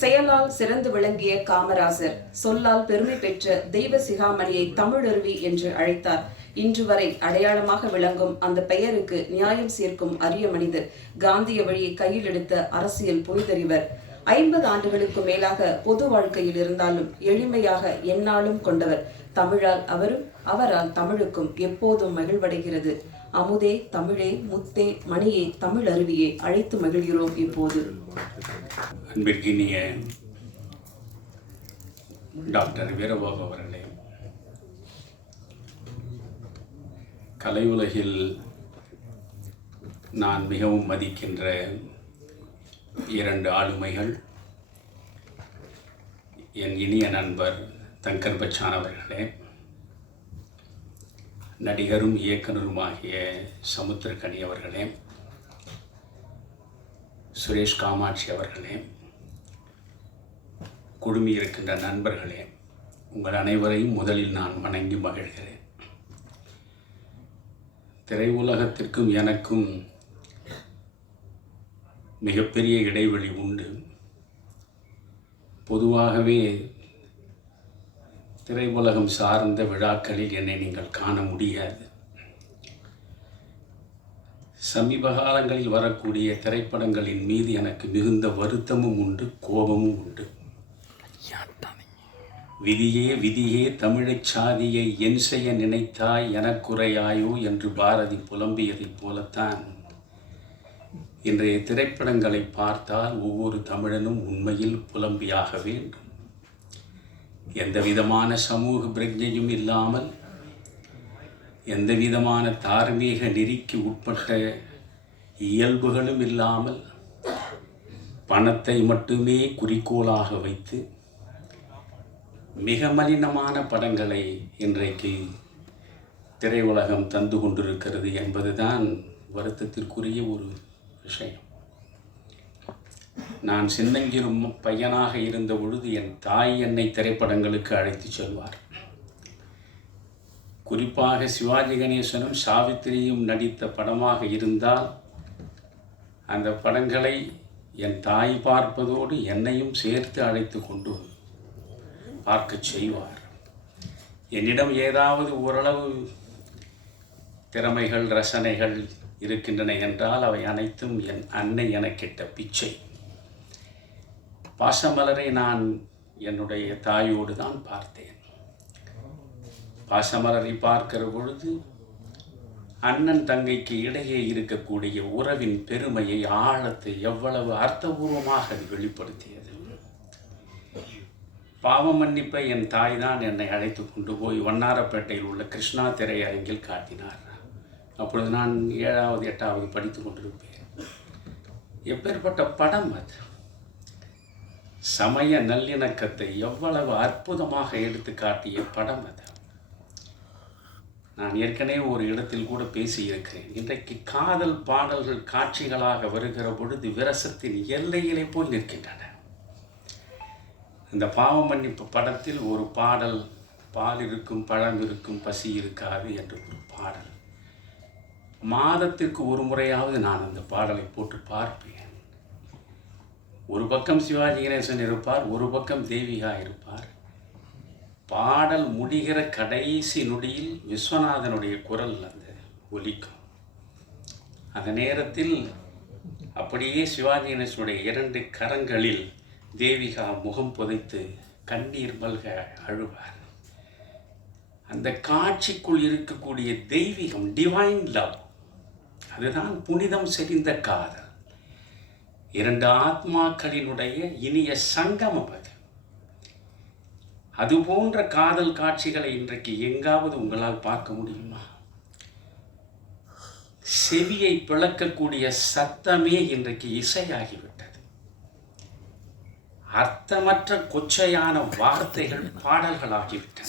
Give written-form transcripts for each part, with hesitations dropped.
செயலால் சிறந்து விளங்கிய காமராசர் சொல்லால் பெருமை பெற்ற தெய்வ சிகாமணியை தமிழருவி என்று அழைத்தார். இன்று வரை அடையாளமாக விளங்கும் அந்த பெயருக்கு நியாயம் சேர்க்கும் அரிய மனிதர். காந்திய வழியை கையில் எடுத்த அரசியல் புனிதறிவர். 50 ஆண்டுகளுக்கு மேலாக பொது வாழ்க்கையில் இருந்தாலும் எளிமையாக எந்நாளும் கொண்டவர். தமிழால் அவரும், அவரால் தமிழுக்கும் எப்போதும் மகிழ்வடைகிறது. அமுதே, தமிழே, முத்தே, மணியே, தமிழ் அருவியே அழைத்து மகிழ்கிறோம் இப்போது. அன்பிற்கினிய டாக்டர் வீரபாபு அவர்களே, கலை உலகில் நான் மிகவும் மதிக்கின்ற 2 ஆளுமைகள், என் இனிய நண்பர் தங்கர் பச்சான் அவர்களே, நடிகரும் இயக்குனருமாகிய சமுத்திரக்கனி அவர்களே, சுரேஷ் காமாட்சி அவர்களே, குழுமி இருக்கின்ற நண்பர்களே, உங்கள் அனைவரையும் முதலில் நான் வணங்கி மகிழ்கிறேன். திரையுலகத்திற்கும் எனக்கும் மிகப்பெரிய இடைவெளி உண்டு. பொதுவாகவே திரையுலகம் சார்ந்த விழாக்களில் என்னை நீங்கள் காண முடியாது. சமீப காலங்களில் வரக்கூடிய திரைப்படங்களின் மீது எனக்கு மிகுந்த வருத்தமும் உண்டு, கோபமும் உண்டு. விதியே விதியே தமிழைச் சாதியை என் செய்ய நினைத்தாய் எனக்குறையாயோ என்று பாரதி புலம்பியதைப் போலத்தான் இன்றைய திரைப்படங்களை பார்த்தால் ஒவ்வொரு தமிழனும் உண்மையில் புலம்பியாக வேண்டும். எந்த விதமான சமூக பிரஜையும் இல்லாமல், எந்த விதமான தார்மீக நெறிக்கு உட்பட்ட இயல்புகளும் இல்லாமல், பணத்தை மட்டுமே குறிக்கோளாக வைத்து மிக மலினமான படங்களை இன்றைக்கு திரையுலகம் தந்து கொண்டிருக்கிறது என்பதுதான் வருத்தத்திற்குரிய ஒரு விஷயம். நான் சின்னஞ்சிறு பையனாக இருந்த பொழுது என் தாய் என்னை திரைப்படங்களுக்கு அழைத்து செல்வார். குறிப்பாக சிவாஜி கணேசனும் சாவித்திரியும் நடித்த படமாக இருந்தால் அந்த படங்களை என் தாய் பார்ப்பதோடு என்னையும் சேர்த்து அழைத்து கொண்டு பார்க்க செய்வார். என்னிடம் ஏதாவது ஓரளவு திறமைகள், ரசனைகள் இருக்கின்றன என்றால் அவை அனைத்தும் என் அன்னை எனக்கிட்ட பிச்சை. பாசமலரை நான் என்னுடைய தாயோடு தான் பார்த்தேன். பாசமலரை பார்க்கிற பொழுது அண்ணன் தங்கைக்கு இடையே இருக்கக்கூடிய உறவின் பெருமையை, ஆழத்தை எவ்வளவு அர்த்தபூர்வமாக அது வெளிப்படுத்தியது. பாவ மன்னிப்பை என் தாய் தான் என்னை அழைத்து கொண்டு போய் வண்ணாரப்பேட்டையில் உள்ள கிருஷ்ணா திரையரங்கில் காட்டினார். அப்பொழுது நான் 7வது 8வது படித்து கொண்டிருப்பேன். எப்பேற்பட்ட படம் அது! சமய நல்லிணக்கத்தை எவ்வளவு அற்புதமாக எடுத்து காட்டிய படம் அது. நான் ஏற்கனவே ஒரு இடத்தில் கூட பேசியிருக்கிறேன். இன்றைக்கு காதல் பாடல்கள் காட்சிகளாக வருகிற பொழுது விரசத்தின் எல்லையிலே போய் நிற்கின்றன. இந்த பாவ மன்னிப்பு படத்தில் ஒரு பாடல், பால் இருக்கும் பழம் இருக்கும் பசி இருக்காது என்ற ஒரு பாடல், மாதத்திற்கு ஒரு முறையாவது நான் அந்த பாடலை போட்டு பார்ப்பேன். ஒரு பக்கம் சிவாஜி கணேசன் இருப்பார், ஒரு பக்கம் தேவிகா இருப்பார். பாடல் முடிகிற கடைசி நொடியில் விஸ்வநாதனுடைய குரல் அந்த ஒலிக்கும். அந்த நேரத்தில் அப்படியே சிவாஜி கணேசனுடைய 2 கரங்களில் தேவிகா முகம் புதைத்து கண்ணீர் மல்க அழுவார். அந்த காட்சிக்குள் இருக்கக்கூடிய தெய்வீகம், டிவைன் லவ், அதுதான் புனிதம் செறிந்த காதல். 2 ஆத்மாக்களினுடைய இனிய சங்கமம் அது. அது போன்ற காதல் காட்சிகளை இன்றைக்கு எங்காவது உங்களால் பார்க்க முடியுமா? செவியை பிளக்கக்கூடிய சத்தமே இன்றைக்கு இசையாகிவிட்டது. அர்த்தமற்ற கொச்சையான வார்த்தைகள் பாடல்களாகிவிட்டன.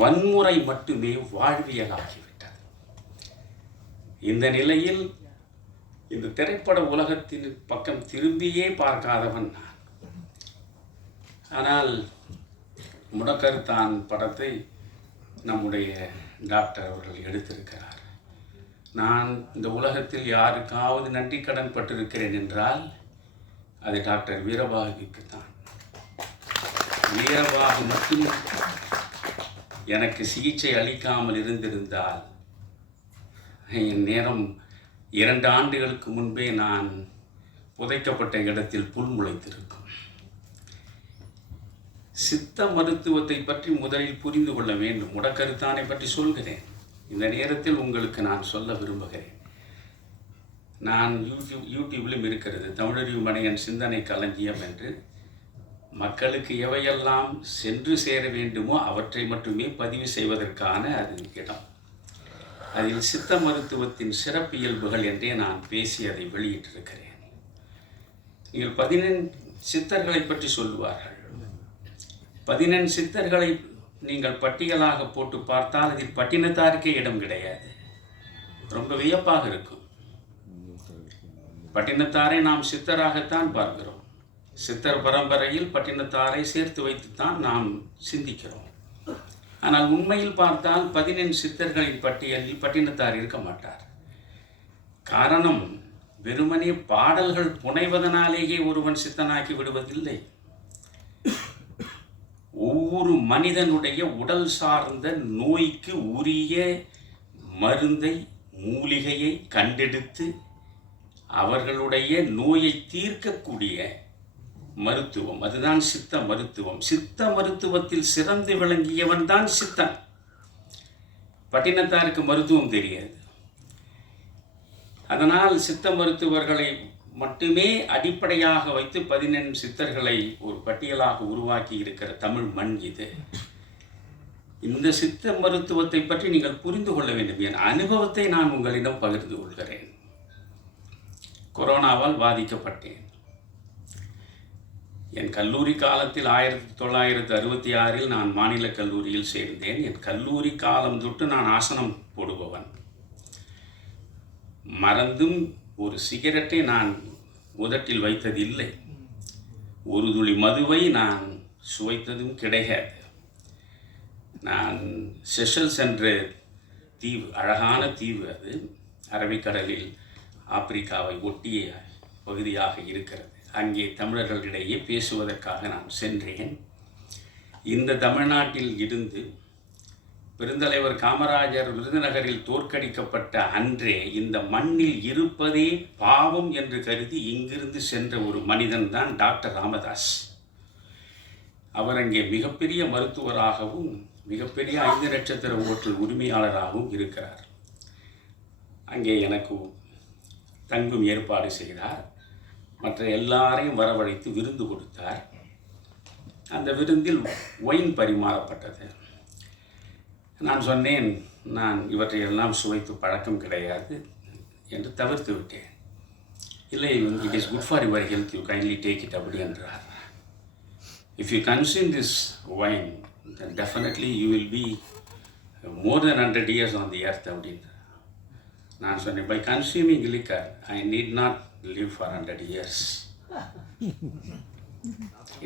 வன்முறை மட்டுமே வாழ்வியலாகிவிட்டது. இந்த நிலையில் இந்த திரைப்பட உலகத்தின் பக்கம் திரும்பியே பார்க்காதவன் நான். ஆனால் முடக்கருத்தான் படத்தை நம்முடைய டாக்டர் அவர்கள் எடுத்திருக்கிறார். நான் இந்த உலகத்தில் யாருக்காவது நன்றி கடன் பட்டிருக்கிறேன் என்றால் அது டாக்டர் வீரபாகுவுக்கு தான். வீரபாகு மட்டும் எனக்கு சிகிச்சை அளிக்காமல் இருந்திருந்தால் என் நேரம் 2 ஆண்டுகளுக்கு முன்பே நான் புதைக்கப்பட்ட இடத்தில் புல் முளைத்திருக்கும். சித்த மருத்துவத்தை பற்றி முதலில் புரிந்து கொள்ள வேண்டும். முடக்கருத்தானை பற்றி சொல்கிறேன். இந்த நேரத்தில் உங்களுக்கு நான் சொல்ல விரும்புகிறேன். நான் யூடியூபிலும் இருக்கிறது தமிழறிவு மணியன் சிந்தனை களஞ்சியம் என்று. மக்களுக்கு எவையெல்லாம் சென்று சேர வேண்டுமோ அவற்றை மட்டுமே பதிவு செய்வதற்கான அது இடம். அதில் சித்த மருத்துவத்தின் சிறப்பியல்புகள் என்றே நான் பேசி அதை வெளியிட்டிருக்கிறேன். நீங்கள் 14 சித்தர்களை பற்றி சொல்லுவார்கள். 14 சித்தர்களை நீங்கள் பட்டியலாக போட்டு பார்த்தால் அதில் பட்டினத்தாருக்கே இடம் கிடையாது. ரொம்ப வியப்பாக இருக்கும். பட்டினத்தாரை நாம் சித்தராகத்தான் பார்க்கிறோம். சித்தர் பரம்பரையில் பட்டினத்தாரை சேர்த்து வைத்துத்தான் நாம் சிந்திக்கிறோம். ஆனால் உண்மையில் பார்த்தால் 14 சித்தர்களின் பட்டியலில் பட்டினத்தார் இருக்க மாட்டார். காரணம், வெறுமனே பாடல்கள் புனைவதனாலேயே ஒருவன் சித்தனாக்கி விடுவதில்லை. ஒவ்வொரு மனிதனுடைய உடல் சார்ந்த நோய்க்கு உரிய மருந்தை, மூலிகையை கண்டெடுத்து அவர்களுடைய நோயை தீர்க்கக்கூடிய மருத்துவம், அதுதான் சித்த மருத்துவம். சித்த மருத்துவத்தில் சிறந்து விளங்கியவன் தான் சித்தன். பட்டினத்தாருக்கு மருத்துவம் தெரியாது. அதனால் சித்த மருத்துவர்களை மட்டுமே அடிப்படையாக வைத்து 14 சித்தர்களை ஒரு பட்டியலாக உருவாக்கி இருக்கிற தமிழ் மண் இது. இந்த சித்த மருத்துவத்தை பற்றி நீங்கள் புரிந்து கொள்ள வேண்டும். என் அனுபவத்தை நான் உங்களிடம் பகிர்ந்து கொள்கிறேன். கொரோனாவால் பாதிக்கப்பட்டேன். என் கல்லூரி காலத்தில் 1966 நான் மாநில கல்லூரியில் சேர்ந்தேன். என் கல்லூரி காலம் தொட்டு நான் ஆசனம் போடுபவன். மறந்தும் ஒரு சிகரெட்டை நான் உதட்டில் வைத்ததில்லை. ஒரு துளி மதுவை நான் சுவைத்ததும் கிடையாது. நான் செஷல்ஸ் என்ற தீவு, அழகான தீவு, அது அரபிக்கடலில் ஆப்பிரிக்காவை ஒட்டிய பகுதியாக இருக்கிறது. அங்கே தமிழர்களிடையே பேசுவதற்காக நான் சென்றேன். இந்த தமிழ்நாட்டில் இருந்து பெருந்தலைவர் காமராஜர் விருதுநகரில் தோற்கடிக்கப்பட்ட அன்றே இந்த மண்ணில் இருப்பதே பாவம் என்று கருதி இங்கிருந்து சென்ற ஒரு மனிதன் தான் டாக்டர் ராமதாஸ். அவர் அங்கே மிகப்பெரிய மருத்துவராகவும் மிகப்பெரிய 5 நட்சத்திர ஓட்டல் உரிமையாளராகவும் இருக்கிறார். அங்கே எனக்கு தங்கும் ஏற்பாடு செய்தார். மற்ற எல்லாரையும் வரவழைத்து விருந்து கொடுத்தார். அந்த விருந்தில் ஒயின் பரிமாறப்பட்டது. நான் சொன்னேன், நான் இவற்றையெல்லாம் சுவைத்து பழக்கம் கிடையாது என்று தவிர்த்து விட்டேன். இல்லை, it is good for your health, you kindly take it அப்படி என்றார். If you consume this wine then definitely you will be more than 100 years on the earth அப்படின்ற. நான் சொன்னேன், by consuming liquor I need not live for 100 years.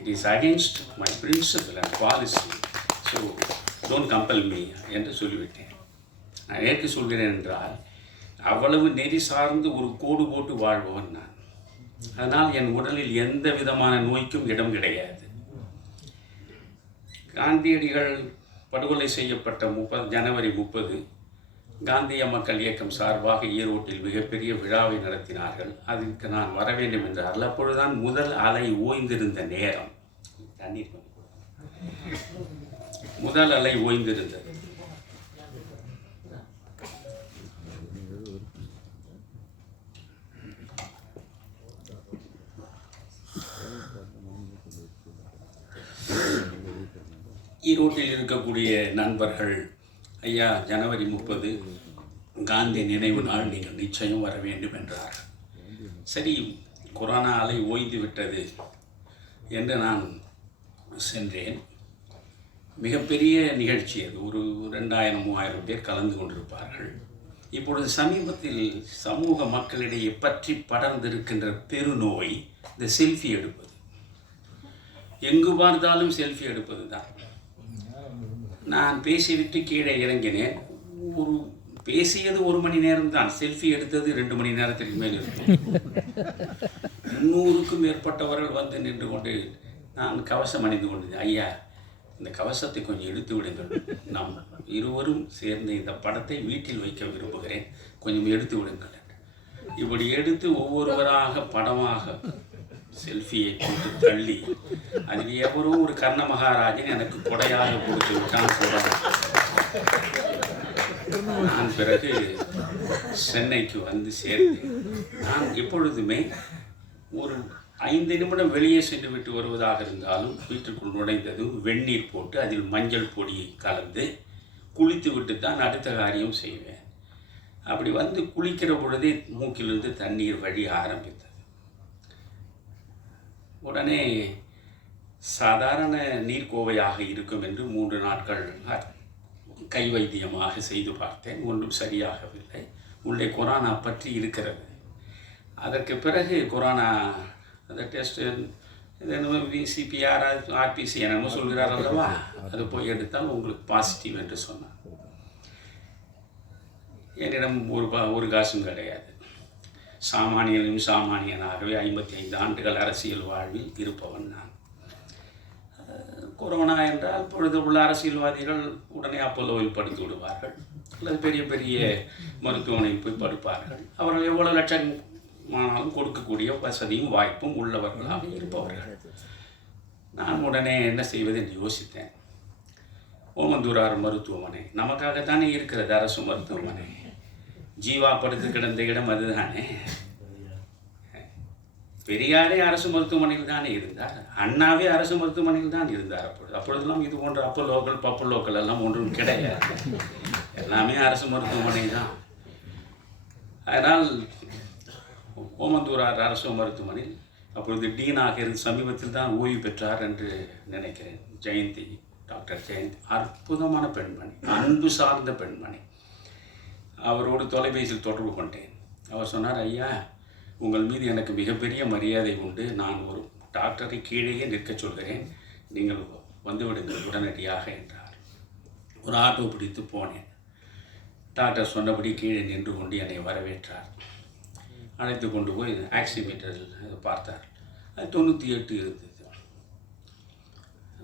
It is against my principle and policy, so don't compel me என்று சொல்லிவிட்டேன். நான் ஏற்க சொல்கிறேன் என்றால் அவ்வளவு நெறி சார்ந்து ஒரு கோடு போட்டு வாழ்பவன் நான். அதனால் என் உடலில் எந்த விதமான நோய்க்கும் இடம் கிடையாது. காந்தியடிகள் படுகொலை செய்யப்பட்ட ஜனவரி 30 காந்திய மக்கள் இயக்கம் சார்பாக ஈரோட்டில் மிகப்பெரிய விழாவை நடத்தினார்கள். அதற்கு நான் வர வேண்டும் என்றார்கள். அப்பொழுதுதான் முதல் அலை ஓய்ந்திருந்த நேரம். தண்ணீர் முதல் அலை ஓய்ந்திருந்தது. ஈரோட்டில் இருக்கக்கூடிய நண்பர்கள், ஐயா ஜனவரி 30 காந்தி நினைவு நாள், நீங்கள் நிச்சயம் வர வேண்டும் என்றார். சரி, கொரோனா அலை ஓய்ந்து விட்டது என்று நான் சென்றேன். மிகப்பெரிய நிகழ்ச்சி அது. ஒரு 2000-3000 பேர் கலந்து கொண்டிருப்பார்கள். இப்பொழுது சமீபத்தில் சமூக மக்களிடையே பற்றி படர்ந்திருக்கின்ற பெருநோய் இந்த செல்ஃபி எடுப்பது. எங்கு பார்த்தாலும் செல்ஃபி எடுப்பது தான். நான் பேசிவிட்டு கீழே இறங்கினேன். ஒரு பேசியது 1 மணி நேரம் தான், செல்ஃபி எடுத்தது 2 மணி நேரத்திற்கு மேல் இருக்கும். 300க்கும் மேற்பட்டவர்கள் வந்து நின்று கொண்டு, நான் கவசம் அணிந்து கொண்டது, ஐயா இந்த கவசத்தை கொஞ்சம் எடுத்து விடுங்கள், நாம் இருவரும் சேர்ந்து இந்த படத்தை வீட்டில் வைக்க விரும்புகிறேன், கொஞ்சம் எடுத்து விடுங்கள். இப்படி எடுத்து ஒவ்வொருவராக படமாக செல்ஃபியை போட்டு தள்ளி, அதில் எவரோ ஒரு கர்ண மகாராஜன் எனக்கு கொடையாக கொடுத்து விட்டான் சொல்கிறான். நான் பிறகு சென்னைக்கு வந்து சேர்ந்தேன். நான் எப்பொழுதுமே ஒரு 5 நிமிடம் வெளியே சென்று விட்டு வருவதாக இருந்தாலும் வீட்டுக்குள் நுழைந்ததும் வெந்நீர் போட்டு அதில் மஞ்சள் பொடியை கலந்து குளித்து விட்டு தான் அடுத்த காரியம் செய்வேன். அப்படி வந்து குளிக்கிற பொழுதே மூக்கிலிருந்து தண்ணீர் வழிய ஆரம்பித்தது. உடனே சாதாரண நீர்க்கோவையாக இருக்கும் என்று 3 நாட்கள் கை வைத்தியமாக செய்து பார்த்தேன். ஒன்றும் சரியாகவில்லை. உள்ளே கொரோனா பற்றி இருக்கிறது. அதற்கு பிறகு கொரோனா அந்த டெஸ்ட்டு இது என்னமோ விசிபிஆர் ஆர்பிசி என்னமோ சொல்கிறார் அல்லவா, அது போய் எடுத்தால் உங்களுக்கு பாசிட்டிவ் என்று சொன்னார். என்னிடம் ஒரு காசும் கிடையாது. சாமானியனும் சாமானியனாகவே 55 ஆண்டுகள் அரசியல் வாழ்வில் இருப்பவன் நான். கொரோனா என்றால் பொழுது உள்ள அரசியல்வாதிகள் உடனே அப்போலோவில் படுத்து விடுவார்கள், அல்லது பெரிய பெரிய மருத்துவமனையில் போய் படுப்பார்கள். அவர்கள் எவ்வளவு லட்சமானாலும் கொடுக்கக்கூடிய வசதியும் வாய்ப்பும் உள்ளவர்களாக இருப்பவர்கள். நான் உடனே என்ன செய்வது என்று யோசித்தேன். ஓமந்தூரார் மருத்துவமனை நமக்காகத்தானே இருக்கிறது, அரசு மருத்துவமனை. ஜீவா படுத்து கிடந்த இடம் அதுதானே. பெரியாரே அரசு மருத்துவமனையில் தானே இருந்தார், அண்ணாவே அரசு மருத்துவமனையில் தான் இருந்தார். அப்பொழுதெல்லாம் இது போன்ற அப்போலோக்கள் பப்பலோக்கள் எல்லாம் ஒன்றும் கிடையாது, எல்லாமே அரசு மருத்துவமனை தான். அதனால் ஓமந்தூரார் அரசு மருத்துவமனையில் அப்பொழுது டீனாக இருந்து சமீபத்தில் தான் ஓய்வு பெற்றார் என்று நினைக்கிறேன், ஜெயந்தி, டாக்டர் ஜெயந்தி. அற்புதமான பெண்மணி, அன்பு சார்ந்த பெண்மணி. அவரோடு தொலைபேசியில் தொடர்பு கொண்டேன். அவர் சொன்னார், ஐயா உங்கள் மீது எனக்கு மிகப்பெரிய மரியாதை உண்டு, நான் ஒரு டாக்டரை கீழேயே நிற்கச் சொல்கிறேன், நீங்கள் வந்துவிடுங்கள் உடனடியாக என்றார். ஒரு ஆட்டோ பிடித்து போனேன். டாக்டர் சொன்னபடி கீழே நின்று கொண்டு என்னை வரவேற்றார். அழைத்து கொண்டு போய் ஆக்சிமீட்டரில் பார்த்தார். அது 98 இருந்தது.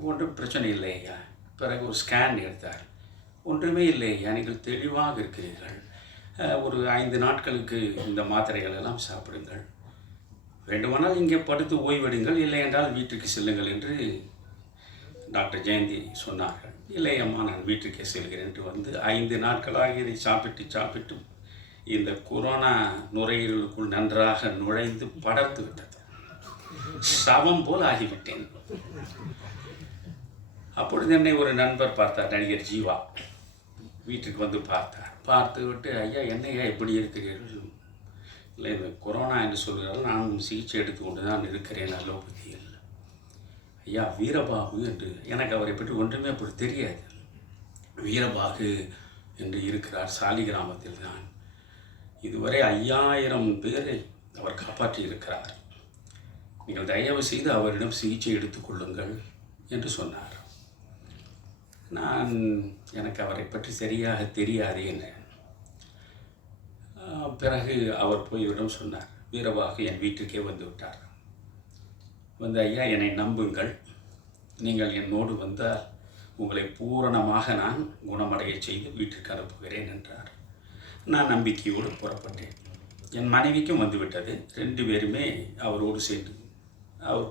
ஒன்றும் பிரச்சனை இல்லை ஐயா. பிறகு ஒரு ஸ்கேன் எடுத்தார். ஒன்றுமே இல்லை ஐயா, நீங்கள் தெளிவாக இருக்கிறீர்கள், ஒரு 5 நாட்களுக்கு இந்த மாத்திரைகள் எல்லாம் சாப்பிடுங்கள், வேண்டுமானால் இங்கே படுத்து ஓய்வெடுங்கள், இல்லை என்றால் வீட்டுக்கு செல்லுங்கள் என்று டாக்டர் ஜெயந்தி சொன்னார்கள். இல்லை அம்மா நான் வீட்டுக்கே செல்கிறேன் என்று வந்து 5 நாட்களாக இதை சாப்பிட்டு இந்த கொரோனா நுரையீரலுக்குள் நன்றாக நுழைந்து படர்த்து விட்டது. சவம் போல் ஆகிவிட்டேன். அப்பொழுது என்னை ஒரு நண்பர் பார்த்தார், நடிகர் ஜீவா, வீட்டுக்கு வந்து பார்த்தார். பார்த்து விட்டு, ஐயா என்னையா எப்படி இருக்கிறீர்கள்? இல்லை இந்த கொரோனா என்று சொல்கிறார்கள், நான் சிகிச்சை எடுத்துக்கொண்டு தான் இருக்கிறேன் அலோபதியில். ஐயா வீரபாகு என்று, எனக்கு அவரை பற்றி ஒன்றுமே அப்படி தெரியாது. வீரபாகு என்று இருக்கிறார், சாலிகிராமத்தில் தான். இதுவரை 5000 பேரை அவர் காப்பாற்றி இருக்கிறார். நீங்கள் தயவு செய்து அவரிடம் சிகிச்சை எடுத்துக்கொள்ளுங்கள் என்று சொன்னார். எனக்கு அவரை பற்றி சரியாக தெரியாது என்ன. பிறகு அவர் போய் இவரிடம் சொன்னார். வீரபாகு என் வீட்டுக்கே வந்து விட்டார். வந்து, ஐயா என்னை நம்புங்கள், நீங்கள் என்னோடு வந்தால் உங்களை பூரணமாக நான் குணமடைய செய்து வீட்டுக்கு அனுப்புகிறேன் என்றார். நான் நம்பிக்கையோடு புறப்பட்டேன். என் மனைவிக்கும் வந்துவிட்டது. 2 பேருமே அவரோடு சேர்ந்து அவர்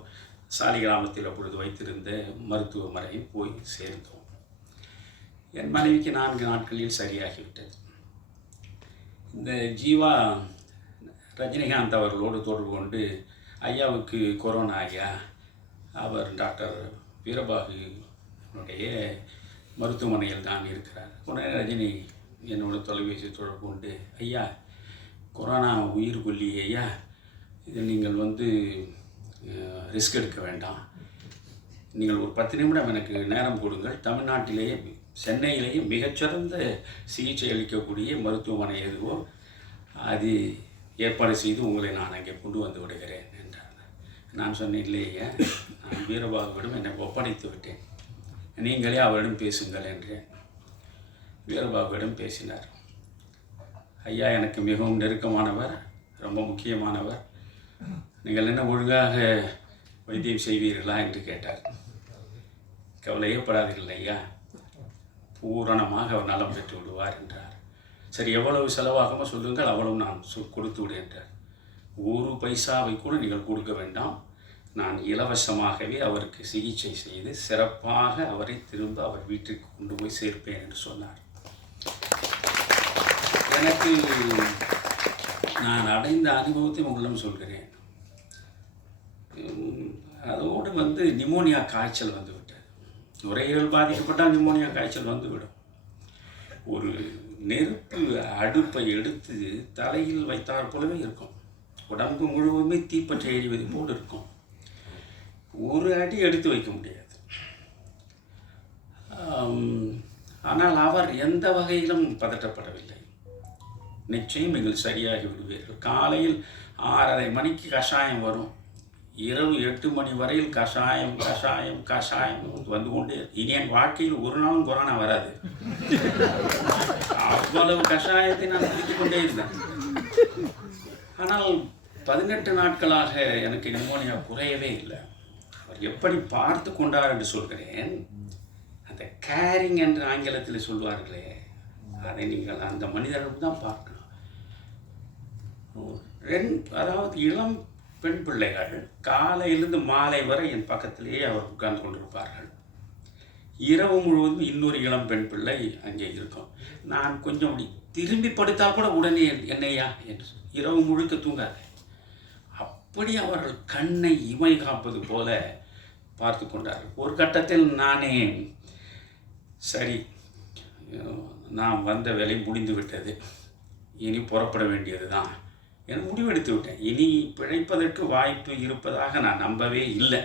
சாலிகிராமத்தில் அப்பொழுது வைத்திருந்த மருத்துவமனையில் போய் சேர்ந்தோம். என் மனைவிக்கு 4 நாட்களில் சரியாகிவிட்டது. இந்த ஜீவா ரஜினிகாந்த் அவர்களோடு தொடர்பு கொண்டு, ஐயாவுக்கு கொரோனா ஐயா, அவர் டாக்டர் வீரபாகுனுடைய மருத்துவமனையில் தான் இருக்கிறார். உடனே ரஜினி என்னோட தொலைபேசி தொடர்பு கொண்டு, ஐயா கொரோனா உயிர் கொல்லி ஐயா, இது நீங்கள் வந்து ரிஸ்க் எடுக்க வேண்டாம், நீங்கள் ஒரு 10 நிமிடம் எனக்கு நேரம் கொடுங்கள், தமிழ்நாட்டிலேயே சென்னையிலேயே மிகச்சிறந்த சிகிச்சை அளிக்கக்கூடிய மருத்துவமனை எதுவோ அது ஏற்பாடு செய்து உங்களை நான் அங்கே கொண்டு வந்து விடுகிறேன் என்றார். நான் சொன்னேன், இல்லையா நான் வீரபாகுவிடம் என்னை ஒப்படைத்து விட்டேன், நீங்களே அவரிடம் பேசுங்கள் என்றேன். வீரபாகுவிடம் பேசினார். ஐயா எனக்கு மிகவும் நெருக்கமானவர், ரொம்ப முக்கியமானவர். நீங்கள் என்ன ஒழுங்காக வைத்தியம் செய்வீர்களா என்று கேட்டார். கவலையே படாதீர்கள் ஐயா, பூரணமாக அவர் நலம் பெற்று விடுவார் என்றார். சரி, எவ்வளவு செலவாகுமோ சொல்லுங்கள், அவ்வளவு நான் கொடுத்து விடு என்றார். ஒரு பைசாவை கூட நீங்கள் கொடுக்க வேண்டாம், நான் இலவசமாகவே அவருக்கு சிகிச்சை செய்து சிறப்பாக அவரை திரும்ப அவர் வீட்டிற்கு கொண்டு போய் சேர்ப்பேன் என்று சொன்னார். எனக்கு நான் அடைந்த அனுபவத்தை உங்களிடம் சொல்கிறேன். அதோடு நிமோனியா காய்ச்சல் வந்துவிட்டது. நுரையீரல் பாதிக்கப்பட்டால் நிமோனியா காய்ச்சல் வந்துவிடும். ஒரு நெருப்பு அடுப்பை எடுத்து தலையில் வைத்தால் போலவே இருக்கும். உடம்பு முழுவதுமே தீப்பற்றி எரிவது போல் இருக்கும். ஒரு அடி எடுத்து வைக்க முடியாது. ஆனால் அவர் எந்த வகையிலும் பதற்றப்படவில்லை. நிச்சயம் நீங்கள் சரியாகி விடுவீர்கள். காலையில் 6:30 மணிக்கு கஷாயம் வரும், இரவு 8 மணி வரையில் கஷாயம் கஷாயம் கஷாயம் வந்து கொண்டே. இனி என் வாழ்க்கையில் ஒரு நாளும் கொரோனா வராது. அவ்வளவு கஷாயத்தை நான் குடித்துக் கொண்டே இருந்தேன். ஆனால் 18 நாட்களாக எனக்கு நிமோனியா குறையவே இல்லை. அவர் எப்படி பார்த்து கொண்டார் என்று சொல்கிறேன். அந்த கேரிங் என்று ஆங்கிலத்தில் சொல்வார்களே, அதை நீங்கள் அந்த மனிதர்கள் தான் பார்க்கணும். அதாவது இளம் பெண் பிள்ளைகள் காலையிலிருந்து மாலை வரை என் பக்கத்திலேயே அவர் உட்கார்ந்து கொண்டிருப்பார்கள். இரவு முழுவதும் இன்னொரு இளம் பெண் பிள்ளை அங்கே இருக்கும். நான் கொஞ்சம் அப்படி திரும்பி படுத்தால் கூட உடனே என்னையா என்று இரவு முழுக்க தூங்காது. அப்படி அவர்கள் கண்ணை இமை காப்பது போல பார்த்து கொண்டார்கள். ஒரு கட்டத்தில் நானே, சரி நான் வந்த வேலை முடிந்து விட்டது, இனி புறப்பட வேண்டியது தான் என முடிவெடுத்து விட்டேன். இனி பிழைப்பதற்கு வாய்ப்பு இருப்பதாக நான் நம்பவே இல்லை.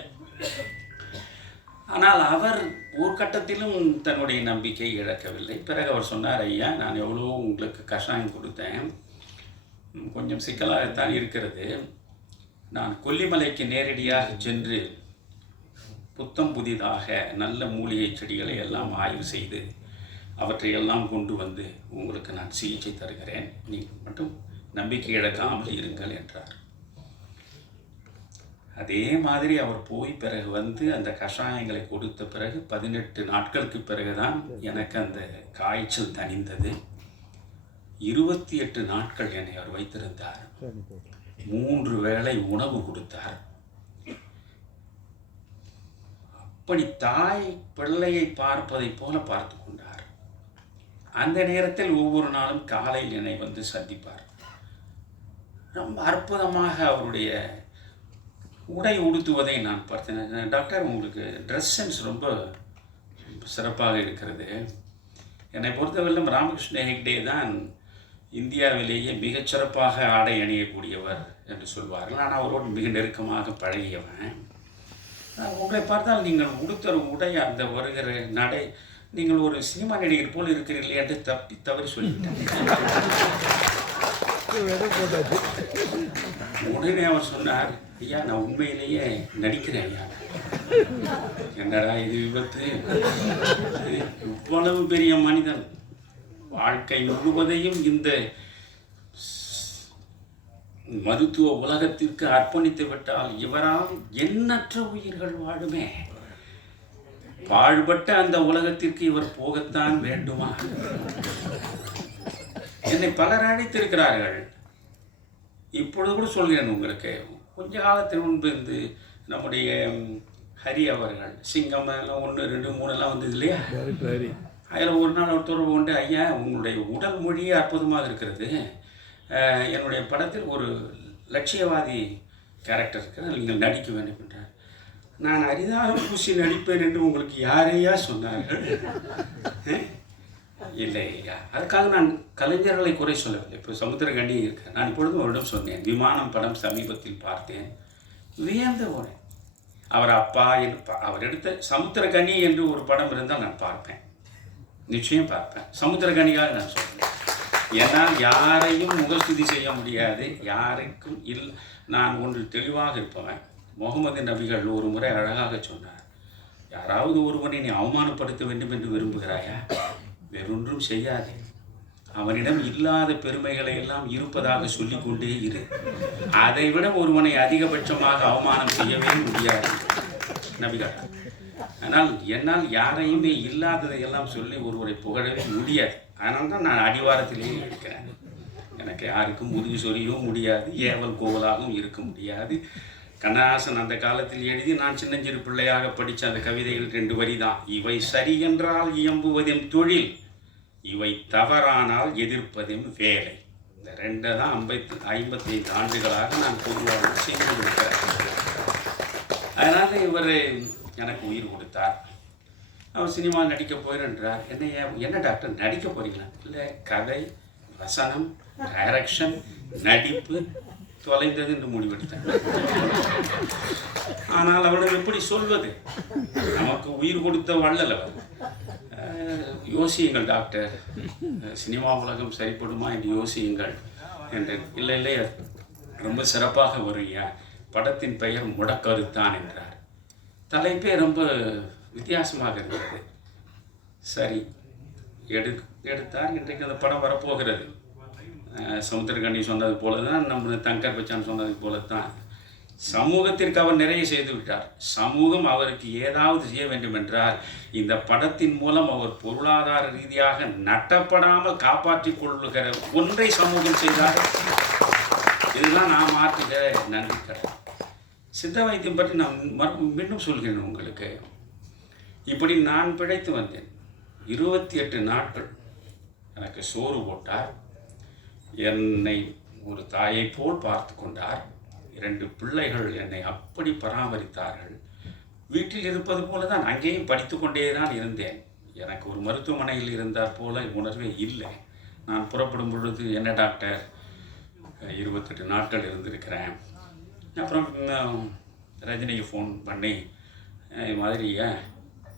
ஆனால் அவர் ஒரு கட்டத்திலும் தன்னுடைய நம்பிக்கை இழக்கவில்லை. பிறகு அவர் சொன்னார், ஐயா நான் எவ்வளோ உங்களுக்கு கஷாயம் கொடுத்தேன், கொஞ்சம் சிக்கலாகத்தான் இருக்கிறது. நான் கொல்லிமலைக்கு நேரடியாக சென்று புத்தம் புதிதாக நல்ல மூலிகை செடிகளை எல்லாம் ஆய்வு செய்து அவற்றையெல்லாம் கொண்டு வந்து உங்களுக்கு நான் சிகிச்சை தருகிறேன், நீங்கள் மட்டும் நம்பிக்கை இழக்காமல் இருங்கள் என்றார். அதே மாதிரி அவர் போய் பிறகு அந்த கஷாயங்களை கொடுத்த பிறகு 18 நாட்களுக்கு பிறகுதான் எனக்கு அந்த காய்ச்சல் தணிந்தது. 28 நாட்கள் என்னை அவர் வைத்திருந்தார். 3 வேளை உணவு கொடுத்தார். அப்படி தாய் பிள்ளையை பார்ப்பதை போல பார்த்து கொண்டார். அந்த நேரத்தில் ஒவ்வொரு நாளும் காலையில் என்னை சந்திப்பார். ரொம்ப அற்புதமாக அவருடைய உடை உடுத்துவதை நான் பார்த்தேன். டாக்டர் உங்களுக்கு ட்ரெஸ் சென்ஸ் ரொம்ப சிறப்பாக இருக்கிறது. என்னை பொறுத்தவரையிலும் ராமகிருஷ்ண ஹெக்டே தான் இந்தியாவிலேயே மிகச்சிறப்பாக ஆடை அணியக்கூடியவர் என்று சொல்வார்கள். நான் அவரோடு மிக நெருக்கமாக பழகியவன். உங்களை பார்த்தால் நீங்கள் உடுத்தர் உடை, அந்த வருகிற நடை, நீங்கள் ஒரு சினிமா நடிகர் போல் இருக்கிறீர்கள் என்று தவறி சொல்லிவிட்டேன். உடனே அவர் சொன்னார், ஐயா நான் உண்மையிலேயே நடிக்கிறேன் ஐயா. என்னடா இது விபத்து! இவ்வளவு பெரிய மனிதன் வாழ்க்கை முழுவதையும் இந்த மருத்துவ உலகத்திற்கு அர்ப்பணித்து விட்டால் இவரால் எண்ணற்ற உயிர்கள் வாழுமே. பாழ்பட்ட அந்த உலகத்திற்கு இவர் போகத்தான் வேண்டுமா? என்னை பலர் அழைத்திருக்கிறார்கள். இப்பொழுது கூட சொல்கிறேன் உங்களுக்கு. கொஞ்ச காலத்திற்கு முன்பு நம்முடைய ஹரி அவர்கள் சிங்கம் எல்லாம் 1, 2, 3 எல்லாம் வந்தது இல்லையா? அதில் ஒரு நாள் ஒரு தொடர்பு கொண்டு, ஐயா உங்களுடைய உடல் மொழியே அற்புதமாக இருக்கிறது, என்னுடைய படத்தில் ஒரு லட்சியவாதி கேரக்டர் இருக்கிறது, நீங்கள் நடிக்க வேண்டும் என்றார். நான் அரிதாரம் பூசி நடிப்பேன் என்று உங்களுக்கு யாரையா சொன்னார்கள்? இல்லை ஐயா, அதுக்காக நான் கலைஞர்களை குறை சொல்லவில்லை. இப்போ சமுத்திரகனி இருக்கு, நான் இப்பொழுதும் அவரிடம் சொன்னேன், விமானம் படம் சமீபத்தில் பார்த்தேன், வியந்த போனேன். அவர் அப்பா அவர் எடுத்த சமுத்திரகனி என்று ஒரு படம் இருந்தால் நான் பார்ப்பேன், நிச்சயம் பார்ப்பேன். சமுத்திரகனியாக நான் சொல்கிறேன். ஏன்னா யாரையும் முகஸ்துதி செய்ய முடியாது, யாருக்கும் நான் ஒன்று தெளிவாக இருப்பவன். முகமது நபிகள் ஒரு முறை அழகாக சொன்னார், யாராவது ஒருவனை நீ அவமானப்படுத்த வேண்டும் என்று விரும்புகிறாயா, வேறொன்றும் செய்யாதே, அவனிடம் இல்லாத பெருமைகளை எல்லாம் இருப்பதாக சொல்லிக்கொண்டே இரு. அதை விட ஒருவனை அதிகபட்சமாக அவமானம் செய்யவே முடியாது நபிகள். ஆனால் என்னால் யாரையுமே இல்லாததையெல்லாம் சொல்லி ஒருவரை புகழவே முடியாது. அதனால தான் நான் அடிவாரத்திலேயே இருக்கிறேன். எனக்கு யாருக்கும் முதுகு சொரியவும் முடியாது, ஏவல் கோவலாகவும் இருக்க முடியாது. கண்ணதாசன் அந்த காலத்தில் எழுதி நான் சின்னஞ்சிறு பிள்ளையாக படித்த அந்த கவிதைகள் 2 வரி தான். இவை சரி என்றால் இயம்புவதும் தொழில், இவை தவறானால் எதிர்ப்பதும் வேலை. இந்த 2 தான் 55 ஆண்டுகளாக நான் பொதுவாக செய்து கொடுக்கிறேன். அதனால் இவர் எனக்கு உயிர் கொடுத்தார். அவர் சினிமா நடிக்க போயிடுன்றார். என்ன டாக்டர் நடிக்க போகிறீங்களா? இல்லை, கதை, வசனம், டைரக்ஷன், நடிப்பு தொலைந்தது என்று முடிவெடுத்தேன். ஆனால் அவரிடம் எப்படி சொல்வது? நமக்கு உயிர் கொடுத்த வள்ளல் அவர். யோசியுங்கள் டாக்டர், சினிமா உலகம் சரிப்படுமா என்று யோசியுங்கள் என்றேன். இல்லை ரொம்ப சிறப்பாக வருங்க, படத்தின் பெயர் முடக்கருத்தான் என்றார். தலைப்பே ரொம்ப வித்தியாசமாக இருந்தது. சரி எடுத்தார். இன்றைக்கு அந்த படம் வரப்போகிறது. சமுத்திரகனி சொன்னது போல தான், நம்ம தங்கர் பச்சான் சொன்னது போல தான், சமூகத்திற்கு அவர் நிறைய செய்து விட்டார். சமூகம் அவருக்கு ஏதாவது செய்ய வேண்டும் என்றால் இந்த படத்தின் மூலம் அவர் பொருளாதார ரீதியாக நட்டப்படாமல் காப்பாற்றிக் கொள்ளுகிற ஒன்றை சமூகம் செய்தார். இதுதான் நான் மாற்றுகிற நன்றி. சித்த வைத்தியம் பற்றி நான் மீண்டும் சொல்கிறேன் உங்களுக்கு. இப்படி நான் பிழைத்து வந்தேன். 28 நாட்கள் எனக்கு சோறு போட்டார். என்னை ஒரு தாயை போல் பார்த்து கொண்டார். 2 பிள்ளைகள் என்னை அப்படி பராமரித்தார்கள். வீட்டில் இருப்பது போல தான் அங்கேயும் படித்து கொண்டே தான் இருந்தேன். எனக்கு ஒரு மருத்துவமனையில் இருந்தார் போல உணர்வே இல்லை. நான் புறப்படும் பொழுது, என்ன டாக்டர் 28 நாட்கள் இருந்திருக்கிறேன். அப்புறம் ரஜினிக்கு ஃபோன் பண்ணி, இது மாதிரி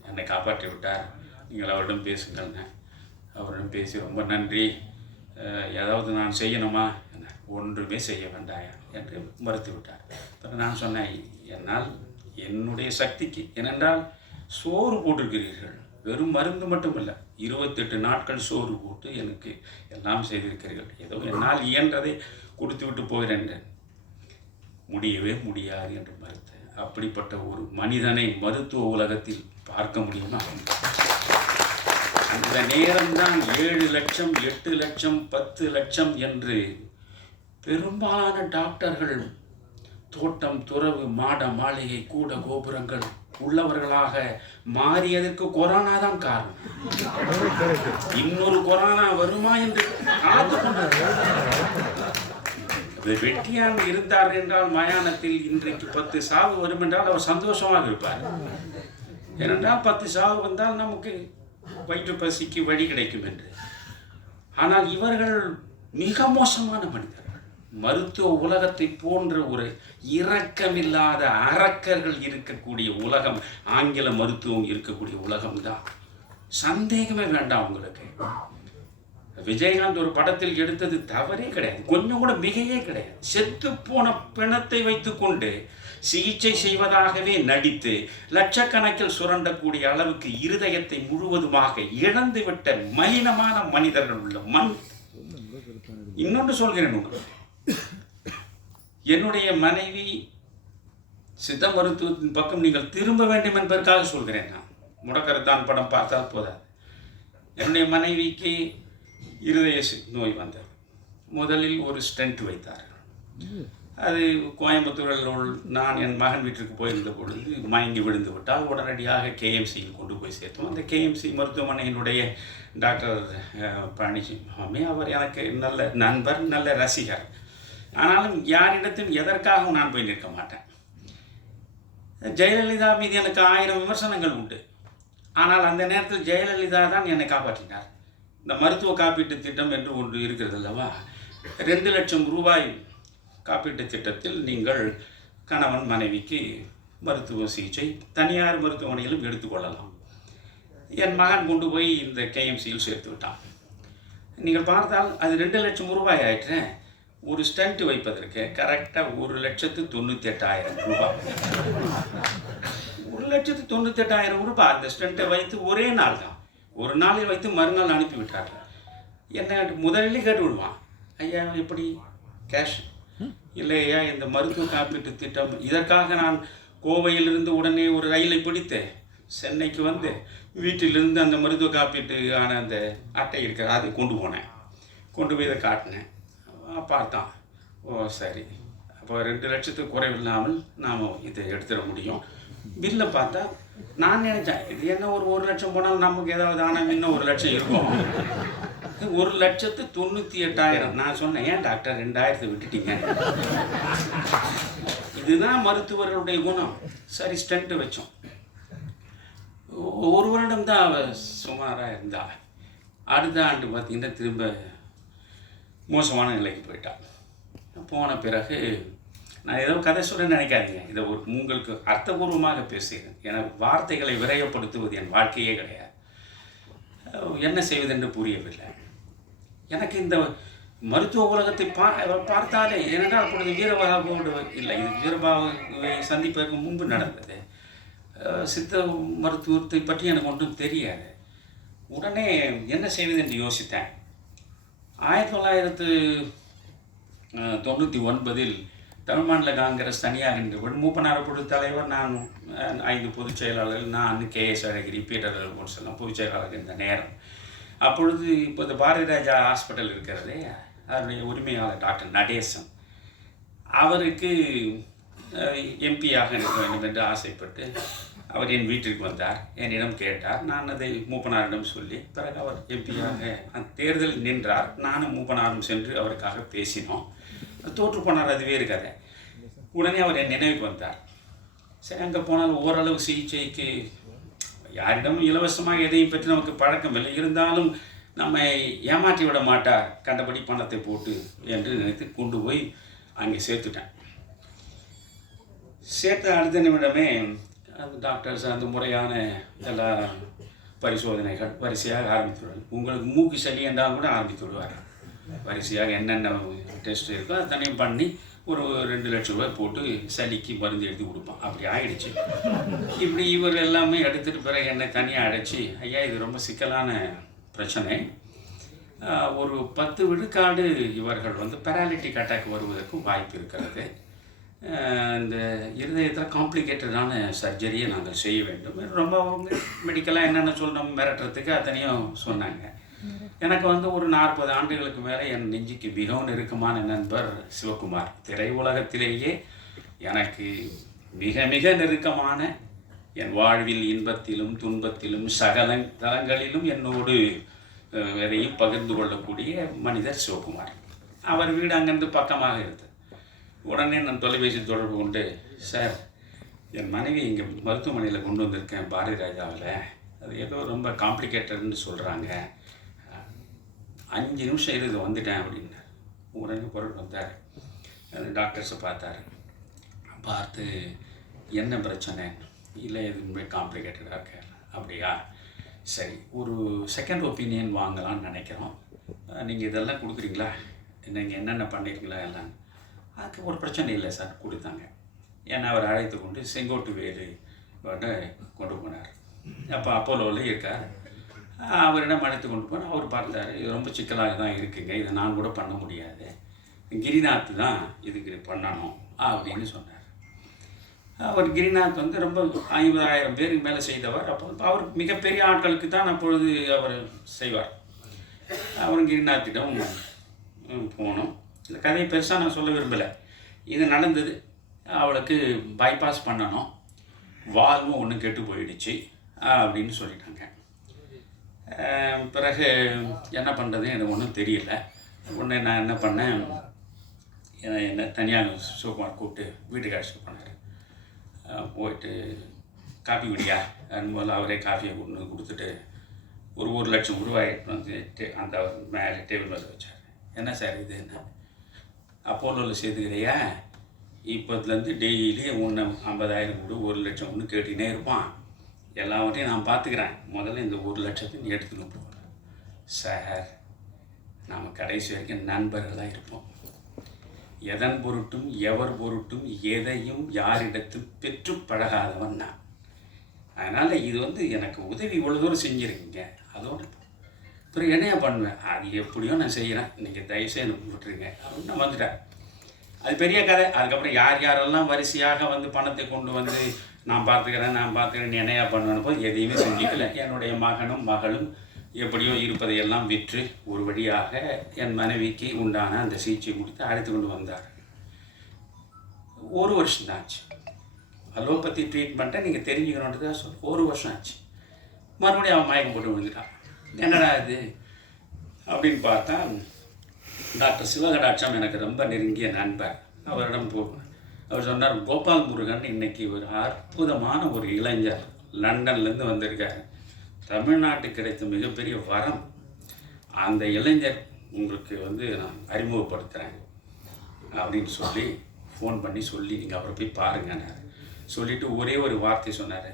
என்னை காப்பாற்றி விட்டார், நீங்கள் அவரிடம் பேசுங்கள்ங்க. அவரிடம் பேசி ரொம்ப நன்றி, ஏதாவது நான் செய்யணுமா? ஒன்றுமே செய்ய வேண்டாம் என்று மறுத்து விட்டார். அப்புறம் நான் சொன்னேன், என்னால் என்னுடைய சக்திக்கு, ஏனென்றால் சோறு போட்டிருக்கிறீர்கள், வெறும் மருந்து மட்டும் இல்லை, 28 நாட்கள் சோறு போட்டு எனக்கு எல்லாம் செய்திருக்கிறீர்கள், ஏதோ என்னால் இயன்றதை கொடுத்து விட்டு போகிறேன். முடியவே முடியாது என்று மறுத்தேன். அப்படிப்பட்ட ஒரு மனிதனை மருத்துவ உலகத்தில் பார்க்க முடியுமா? அந்த நேரம்தான் 7 லட்சம், 8 லட்சம், 10 லட்சம் என்று பெரும்பாலான டாக்டர்கள் தோட்டம், துறவு, மாட மாளிகை, கூட கோபுரங்கள் உள்ளவர்களாக மாறியதற்கு கொரோனா தான் காரணம். இன்னொரு கொரோனா வருமா என்று வெட்டியாக இருந்தார் என்றால் மயானத்தில் இன்றைக்கு 10 சாவு வரும் என்றால் அவர் சந்தோஷமாக இருப்பார். ஏனென்றால் 10 சாவு வந்தால் நமக்கு வயிற்று பசிக்கு வழி கிடைக்கும் என்று. ஆனால் இவர்கள் மிக மோசமான மனிதர்கள். மருத்துவ உலகத்தை போன்ற ஒரு இரக்கமில்லாத அரக்கர்கள் இருக்கக்கூடிய உலகம் ஆங்கில மருத்துவம் இருக்கக்கூடிய உலகம்தான். சந்தேகமே வேண்டாம் உங்களுக்கு. விஜயகாந்த் ஒரு படத்தில் எடுத்தது தவறே கிடையாது, கொஞ்சம் கூட மிகையே கிடையாது. செத்து போன பிணத்தை வைத்துக்கொண்டு சிகிச்சை செய்வதாகவே நடித்து லட்சக்கணக்கில் சுரண்டக்கூடிய அளவுக்கு இருதயத்தை முழுவதுமாக இழந்துவிட்ட மலினமான மனிதர்கள் உள்ள மண். இன்னொன்று சொல்கிறேன் உங்களுக்கு, என்னுடைய மனைவி சித்த மருத்துவத்தின் பக்கம் நீங்கள் திரும்ப வேண்டும் என்பதற்காக சொல்கிறேன். நான் முடக்கருத்தான் படம் பார்த்தால் போதாது. என்னுடைய மனைவிக்கு இருதய நோய் வந்தது. முதலில் ஒரு ஸ்டென்ட் வைத்தார்கள். அது கோயம்புத்தூரில் நான் என் மகன் வீட்டிற்கு போயிருந்த பொழுது மயங்கி விழுந்து விட்டால் உடனடியாக கேஎம்சியில் கொண்டு போய் சேர்த்தோம். அந்த கேஎம்சி மருத்துவமனையினுடைய டாக்டர் பழனிசாமி அவர் எனக்கு நல்ல நண்பர், நல்ல ரசிகர். ஆனாலும் யாரிடத்தும் எதற்காகவும் நான் போய் நிற்க மாட்டேன். ஜெயலலிதா மீது எனக்கு 1000 விமர்சனங்கள் உண்டு. ஆனால் அந்த நேரத்தில் ஜெயலலிதா தான் என்னை காப்பாற்றினார். இந்த மருத்துவ காப்பீட்டு திட்டம் என்று ஒன்று இருக்கிறது அல்லவா, 2 லட்சம் ரூபாய் காப்பீட்டு திட்டத்தில் நீங்கள் கணவன் மனைவிக்கு மருத்துவ சிகிச்சை தனியார் மருத்துவமனையிலும் எடுத்துக்கொள்ளலாம். என் மகன் கொண்டு போய் இந்த கேஎம்சியில் சேர்த்து விட்டான். நீங்கள் பார்த்தால் அது 2 லட்சம் ரூபாய் ஆயிற்று. ஒரு ஸ்டண்ட் வைப்பதற்கு கரெக்டாக 1,98,000 ரூபாய். 1,98,000 ரூபாய் அந்த ஸ்டண்ட்டை வைத்து ஒரே நாள் தான், ஒரு நாளில் வைத்து மறுநாள் அனுப்பிவிட்டார்கள். என்ன முதலிலே கேட்டு விடுவான், ஐயா எப்படி கேஷ் இல்லை ஐயா இந்த மருத்துவ காப்பீட்டு திட்டம், இதற்காக நான் கோவையிலிருந்து உடனே ஒரு ரயிலை பிடித்து சென்னைக்கு வந்து வீட்டிலிருந்து அந்த மருத்துவ காப்பீட்டுக்கான அந்த அட்டை இருக்கிற அதை கொண்டு போனேன். கொண்டு போய் இதை காட்டினேன். பார்த்தான், ஓ சரி, அப்போ 2 லட்சத்துக்கு குறைவில்லாமல் நாம் இதை எடுத்துட முடியும். பில்லை பார்த்தா நான் நினச்சேன், இது என்ன ஒரு 1 லட்சம் போனாலும் நமக்கு ஏதாவது ஆனால் இன்னும் 1 லட்சம் இருக்கும். 1,98,000. நான் சொன்னேன், ஏன் டாக்டர் 2,000 விட்டுட்டீங்க? இதுதான் மருத்துவர்களுடைய குணம். சரி, ஸ்டென்ட் வச்சோம். 1 வருடம் தான் அவள் சுமாராக இருந்தா. அடுத்த ஆண்டு பார்த்திங்கன்னா திரும்ப மோசமான நிலைக்கு போயிட்டாள். போன பிறகு நான் ஏதோ கதை சொல்ல நினைக்காதீங்க, இதை உங்களுக்கு அர்த்தபூர்வமாக பேசுகிறேன். எனக்கு வார்த்தைகளை விரயப்படுத்துவது என் வாழ்க்கையே கிடையாது. என்ன செய்வதென்று புரியவில்லை எனக்கு. இந்த மருத்துவ உலகத்தை பார்த்தாலே, ஏனென்றால் அப்பொழுது வீரபாகுவோடு இல்லை, இது வீரபாகுவை சந்திப்பதற்கு முன்பு நடந்தது. சித்த மருத்துவத்தை பற்றி எனக்கு ஒன்றும் தெரியாது. உடனே என்ன செய்வது என்று யோசித்தேன். 1999 தமிழ் மாநில காங்கிரஸ் தனியார் என்று மூப்பனார் பொது தலைவர், நான் 5 பொதுச் செயலாளர்கள், நான் கேஎஸ் அழகிரி, பீட்டர் அல்போன்ஸ் எல்லாம் பொதுச் செயலாளர் இருந்த நேரம். அப்பொழுது இப்போ இந்த பாரதி ராஜா ஹாஸ்பிட்டல் இருக்கிறதே, அதனுடைய உரிமையாளர் டாக்டர் நடேசன், அவருக்கு எம்பியாக இருக்க வேண்டும் என்று ஆசைப்பட்டு அவர் என் வீட்டிற்கு வந்தார். என்னிடம் கேட்டார். நான் அதை மூப்பனாரிடம் சொல்லி, பிறகு அவர் எம்பியாக அந்த தேர்தலில் நின்றார். நானும் மூப்பனாரும் சென்று அவருக்காக பேசினோம். தோற்று போனார், அது வேறு கதை. உடனே அவர் என் நினைவுக்கு வந்தார். சரி, அங்கே போனால் ஓரளவு சிகிச்சைக்கு யாரிடமும் இலவசமாக எதையும் பற்றி நமக்கு பழக்கம் இல்லை, இருந்தாலும் நம்மை ஏமாற்றி விட மாட்டார் கண்டபடி பணத்தை போட்டு என்று நினைத்து கொண்டு போய் அங்கே சேர்த்துட்டேன். சேர்த்த அடுத்த நிமிடமே அந்த டாக்டர்ஸ் அந்த முறையான எல்லா பரிசோதனைகள் வரிசையாக ஆரம்பித்து உங்களுக்கு மூக்கு சளி என்றால் கூட ஆரம்பித்து விடுவார். வரிசையாக என்னென்ன டெஸ்ட் இருக்கோ அத்தனையும் பண்ணி ஒரு 2 லட்சம் ரூபாய் போட்டு சளிக்கு மருந்து எழுதி கொடுப்பான். அப்படி ஆகிடுச்சு. இப்படி இவர் எல்லாமே எடுத்துகிட்டு பிறகு என்னை தனியாக அடைச்சி, ஐயா இது ரொம்ப சிக்கலான பிரச்சனை, ஒரு 10 விழுக்காடு இவர்கள் பேராலிட்டிக் அட்டாக் வருவதற்கும் வாய்ப்பு இருக்கிறது, இந்த இருதயத்தில் காம்ப்ளிகேட்டடான சர்ஜரியை நாங்கள் செய்ய வேண்டும். ரொம்ப மெடிக்கலாக என்னென்ன சொல்லணும் மிரட்டுறதுக்கு அத்தனையும் சொன்னாங்க. எனக்கு ஒரு 40 ஆண்டுகளுக்கு மேலே என் நெஞ்சுக்கு மிகவும் நெருக்கமான நண்பர் சிவகுமார், திரையுலகத்திலேயே எனக்கு மிக மிக நெருக்கமான, என் வாழ்வில் இன்பத்திலும் துன்பத்திலும் சகல தளங்களிலும் என்னோடு எதையும் பகிர்ந்து கொள்ளக்கூடிய மனிதர் சிவகுமார். அவர் வீடு அங்கேருந்து பக்கமாக இருந்தது. உடனே நான் தொலைபேசி தொடர்பு கொண்டு, சார் என் மனைவி இங்கே மருத்துவமனையில் கொண்டு வந்திருக்கேன் பாரதி ராஜாவில், அது ஏதோ ரொம்ப காம்ப்ளிகேட்டட்னு சொல்கிறாங்க, 5 நிமிஷம் இது வந்துட்டேன் அப்படின்னார். உடனே பொருள் வந்தார். அந்த டாக்டர்ஸை பார்த்து என்ன பிரச்சனை, இல்லை எதுவுமே காம்ப்ளிகேட்டடாக இருக்க, அப்படியா சரி ஒரு செகண்ட் ஒப்பீனியன் வாங்கலாம்னு நினைக்கிறோம், நீங்கள் இதெல்லாம் கொடுக்குறீங்களா, நீங்கள் என்னென்ன பண்ணிருக்கீங்களா எல்லாம். அதுக்கு ஒரு பிரச்சனை இல்லை சார், கொடுத்தாங்க. ஏன்னா அவர் அழைத்து கொண்டு செங்கோட்டு வேலு கொண்டு போனார். அப்போ அப்போலோவில் இருக்கார். அவரிடம் அழைத்து கொண்டு போனால் அவர் பார்த்தார், இது ரொம்ப சிக்கலாக தான் இருக்குங்க, இதை நான் கூட பண்ண முடியாது, கிரிநாத் தான் இதுக்கு பண்ணணும் அப்படின்னு சொன்னார். அவர் கிரிநாத் ரொம்ப 50,000 பேருக்கு மேலே செய்தவர். அப்போ அவர் மிகப்பெரிய ஆட்களுக்கு தான் அப்பொழுது அவர் செய்வார். அவரும் கிரிநாத்திடம் போனோம். இந்த கதையை பெருசாக நான் சொல்ல விரும்பலை. இது நடந்தது. அவளுக்கு பைபாஸ் பண்ணணும், வால்வும் ஒன்று கெட்டு போயிடுச்சு அப்படின்னு சொல்லிட்டாங்க. பிறகு என்ன பண்ணுறது எனக்கு ஒன்றும் தெரியல. உடனே நான் என்ன பண்ணேன், என்னை தனியாக சிவகுமார் கூப்பிட்டு வீட்டுக்கு அழைச்சிட்டு போனார். போயிட்டு காஃபி குடியா முதல்ல அவரே காஃபியை கொண்டு கொடுத்துட்டு ஒரு 1 லட்சம் ரூபாய் அந்த மேலே டேபிள் மேலே வச்சார். என்ன சார் இது, என்ன அப்போலோவில் சேர்த்துக்கிறியா, இப்போதுலேருந்து டெய்லி ஒன்று 50,000 கொடு, 1 லட்சம் ஒன்று கேட்டுக்கினே இருப்பான், எல்லாவற்றையும் நான் பார்த்துக்கிறேன், முதல்ல இந்த 1 லட்சத்தை நீ எடுத்துன்னு போகிறேன். சார் நாம் கடைசி வரைக்கும் நண்பர்களாக இருப்போம், எதன் பொருட்டும் எவர் பொருட்டும் எதையும் யாரிடத்தில் பெற்று பழகாதவன் நான். அதனால் இது எனக்கு உதவி இவ்வளோ தூரம் செஞ்சுருக்கீங்க, அதோடு அப்புறம் என்னையா பண்ணுவேன், அது எப்படியோ நான் செய்கிறேன், நீங்கள் தயவுசெய்து எனக்கு விட்டுருங்க அப்படின்னு நான் வந்துட்டேன். அது பெரிய கதை. அதுக்கப்புறம் யார் யாரெல்லாம் வரிசையாக வந்து பணத்தை கொண்டு வந்து நான் பார்த்துக்கிறேன் என்னையா பண்ணுவேன்னு போது எதையுமே செஞ்சுக்கல. என்னுடைய மகனும் மகளும் எப்படியோ இருப்பதையெல்லாம் விற்று ஒரு வழியாக என் மனைவிக்கு உண்டான அந்த சிகிச்சை கொடுத்து அழைத்து கொண்டு வந்தார். 1 வருஷம் தான் ஆச்சு. அலோபதி ட்ரீட்மெண்ட்டை நீங்கள் தெரிஞ்சுக்கணுன்றதுக்காக சொல்லி 1 வருஷம் ஆச்சு. மறுபடியும் அவன் மயக்கம் போட்டு விழுந்துட்டான். என்னடா இது அப்படின்னு பார்த்தா, டாக்டர் சிவகடாட்சம் எனக்கு ரொம்ப நெருங்கிய நண்பர். அவரிடம் போகணும். அவர் சொன்னார், கோபால் முருகன் இன்னைக்கு ஒரு அற்புதமான ஒரு இளைஞர் லண்டன்லேருந்து வந்திருக்காரு. தமிழ்நாட்டுக்கு கிடைத்த மிகப்பெரிய வரம். அந்த இளைஞர் உங்களுக்கு வந்து நான் அறிமுகப்படுத்துகிறேன் அப்படின்னு சொல்லி ஃபோன் பண்ணி சொல்லி நீங்கள் அவரை போய் பாருங்கன்னு சொல்லிவிட்டு ஒரே ஒரு வார்த்தை சொன்னார்,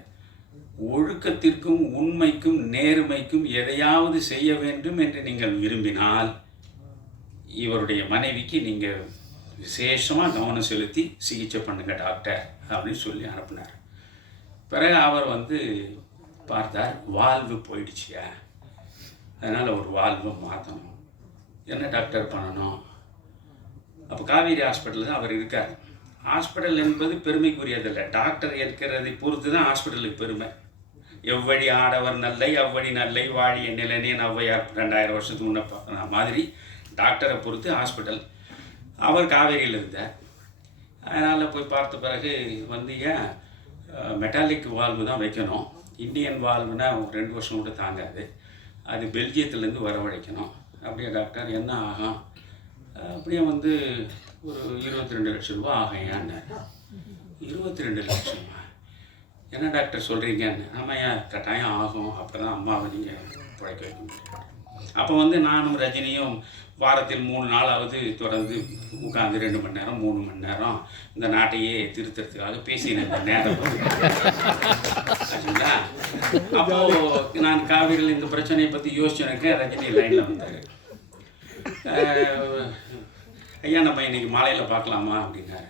ஒழுக்கத்திற்கும் உண்மைக்கும் நேர்மைக்கும் எதையாவது செய்ய வேண்டும் என்று நீங்கள் விரும்பினால் இவருடைய மனைவிக்கு நீங்கள் விசேஷமாக கவனம் செலுத்தி சிகிச்சை பண்ணுங்க டாக்டர் அப்படின்னு சொல்லி அனுப்புனார். பிறகு அவர் வந்து பார்த்தார், வால்வு போயிடுச்சியா, அதனால் ஒரு வால்வை மாற்றணும். என்ன டாக்டர் பண்ணணும்? அப்போ காவேரி ஹாஸ்பிட்டலில் தான் அவர் இருக்கார். ஹாஸ்பிட்டல் என்பது பெருமைக்குரியதில்லை, டாக்டர் இருக்கிறதை பொறுத்து தான் ஹாஸ்பிட்டலுக்கு பெருமை. எவ்வழி ஆடவர் நல்லை அவ்வழி நல்லை வாழிய நிலைனே ஔவையார் 2000 வருஷத்துக்கு முன்ன மாதிரி டாக்டரை பொறுத்து ஹாஸ்பிட்டல். அவர் காவேரியில் இருந்தார். அதனால் போய் பார்த்த பிறகு வந்து ஏன் மெட்டாலிக் வால்வு தான் வைக்கணும், இந்தியன் வால்வுனா 2 வருஷம் கூட தாங்காது, அது பெல்ஜியத்துலேருந்து வரவழைக்கணும். அப்படியே டாக்டர் என்ன ஆகும்? அப்படியே வந்து ஒரு 22 லட்சம் ரூபா ஆகையான்னு. 22 லட்சமா? என்ன டாக்டர் சொல்கிறீங்கன்னு. ஆமாம், ஏன் கட்டாயம் ஆகும், அப்போ தான் அம்மாவை நீங்கள் பிழைக்க வைக்க முடியும். அப்போ வந்து நானும் ரஜினியும் வாரத்தில் 3 நாளாவது தொடர்ந்து உட்காந்து 2 மணி நேரம் 3 மணி நேரம் இந்த நாட்டையே திருத்தறதுக்காக பேசினேன் நேரம். ஆச்சுங்களா? அப்போது நான் காவிரியில் இந்த பிரச்சனையை பற்றி யோசிச்சுனக்க ரஜினி லைனில் வந்தார். ஐயா நம்ம இன்னைக்கு மாலையில் பார்க்கலாமா அப்படின்னாரு.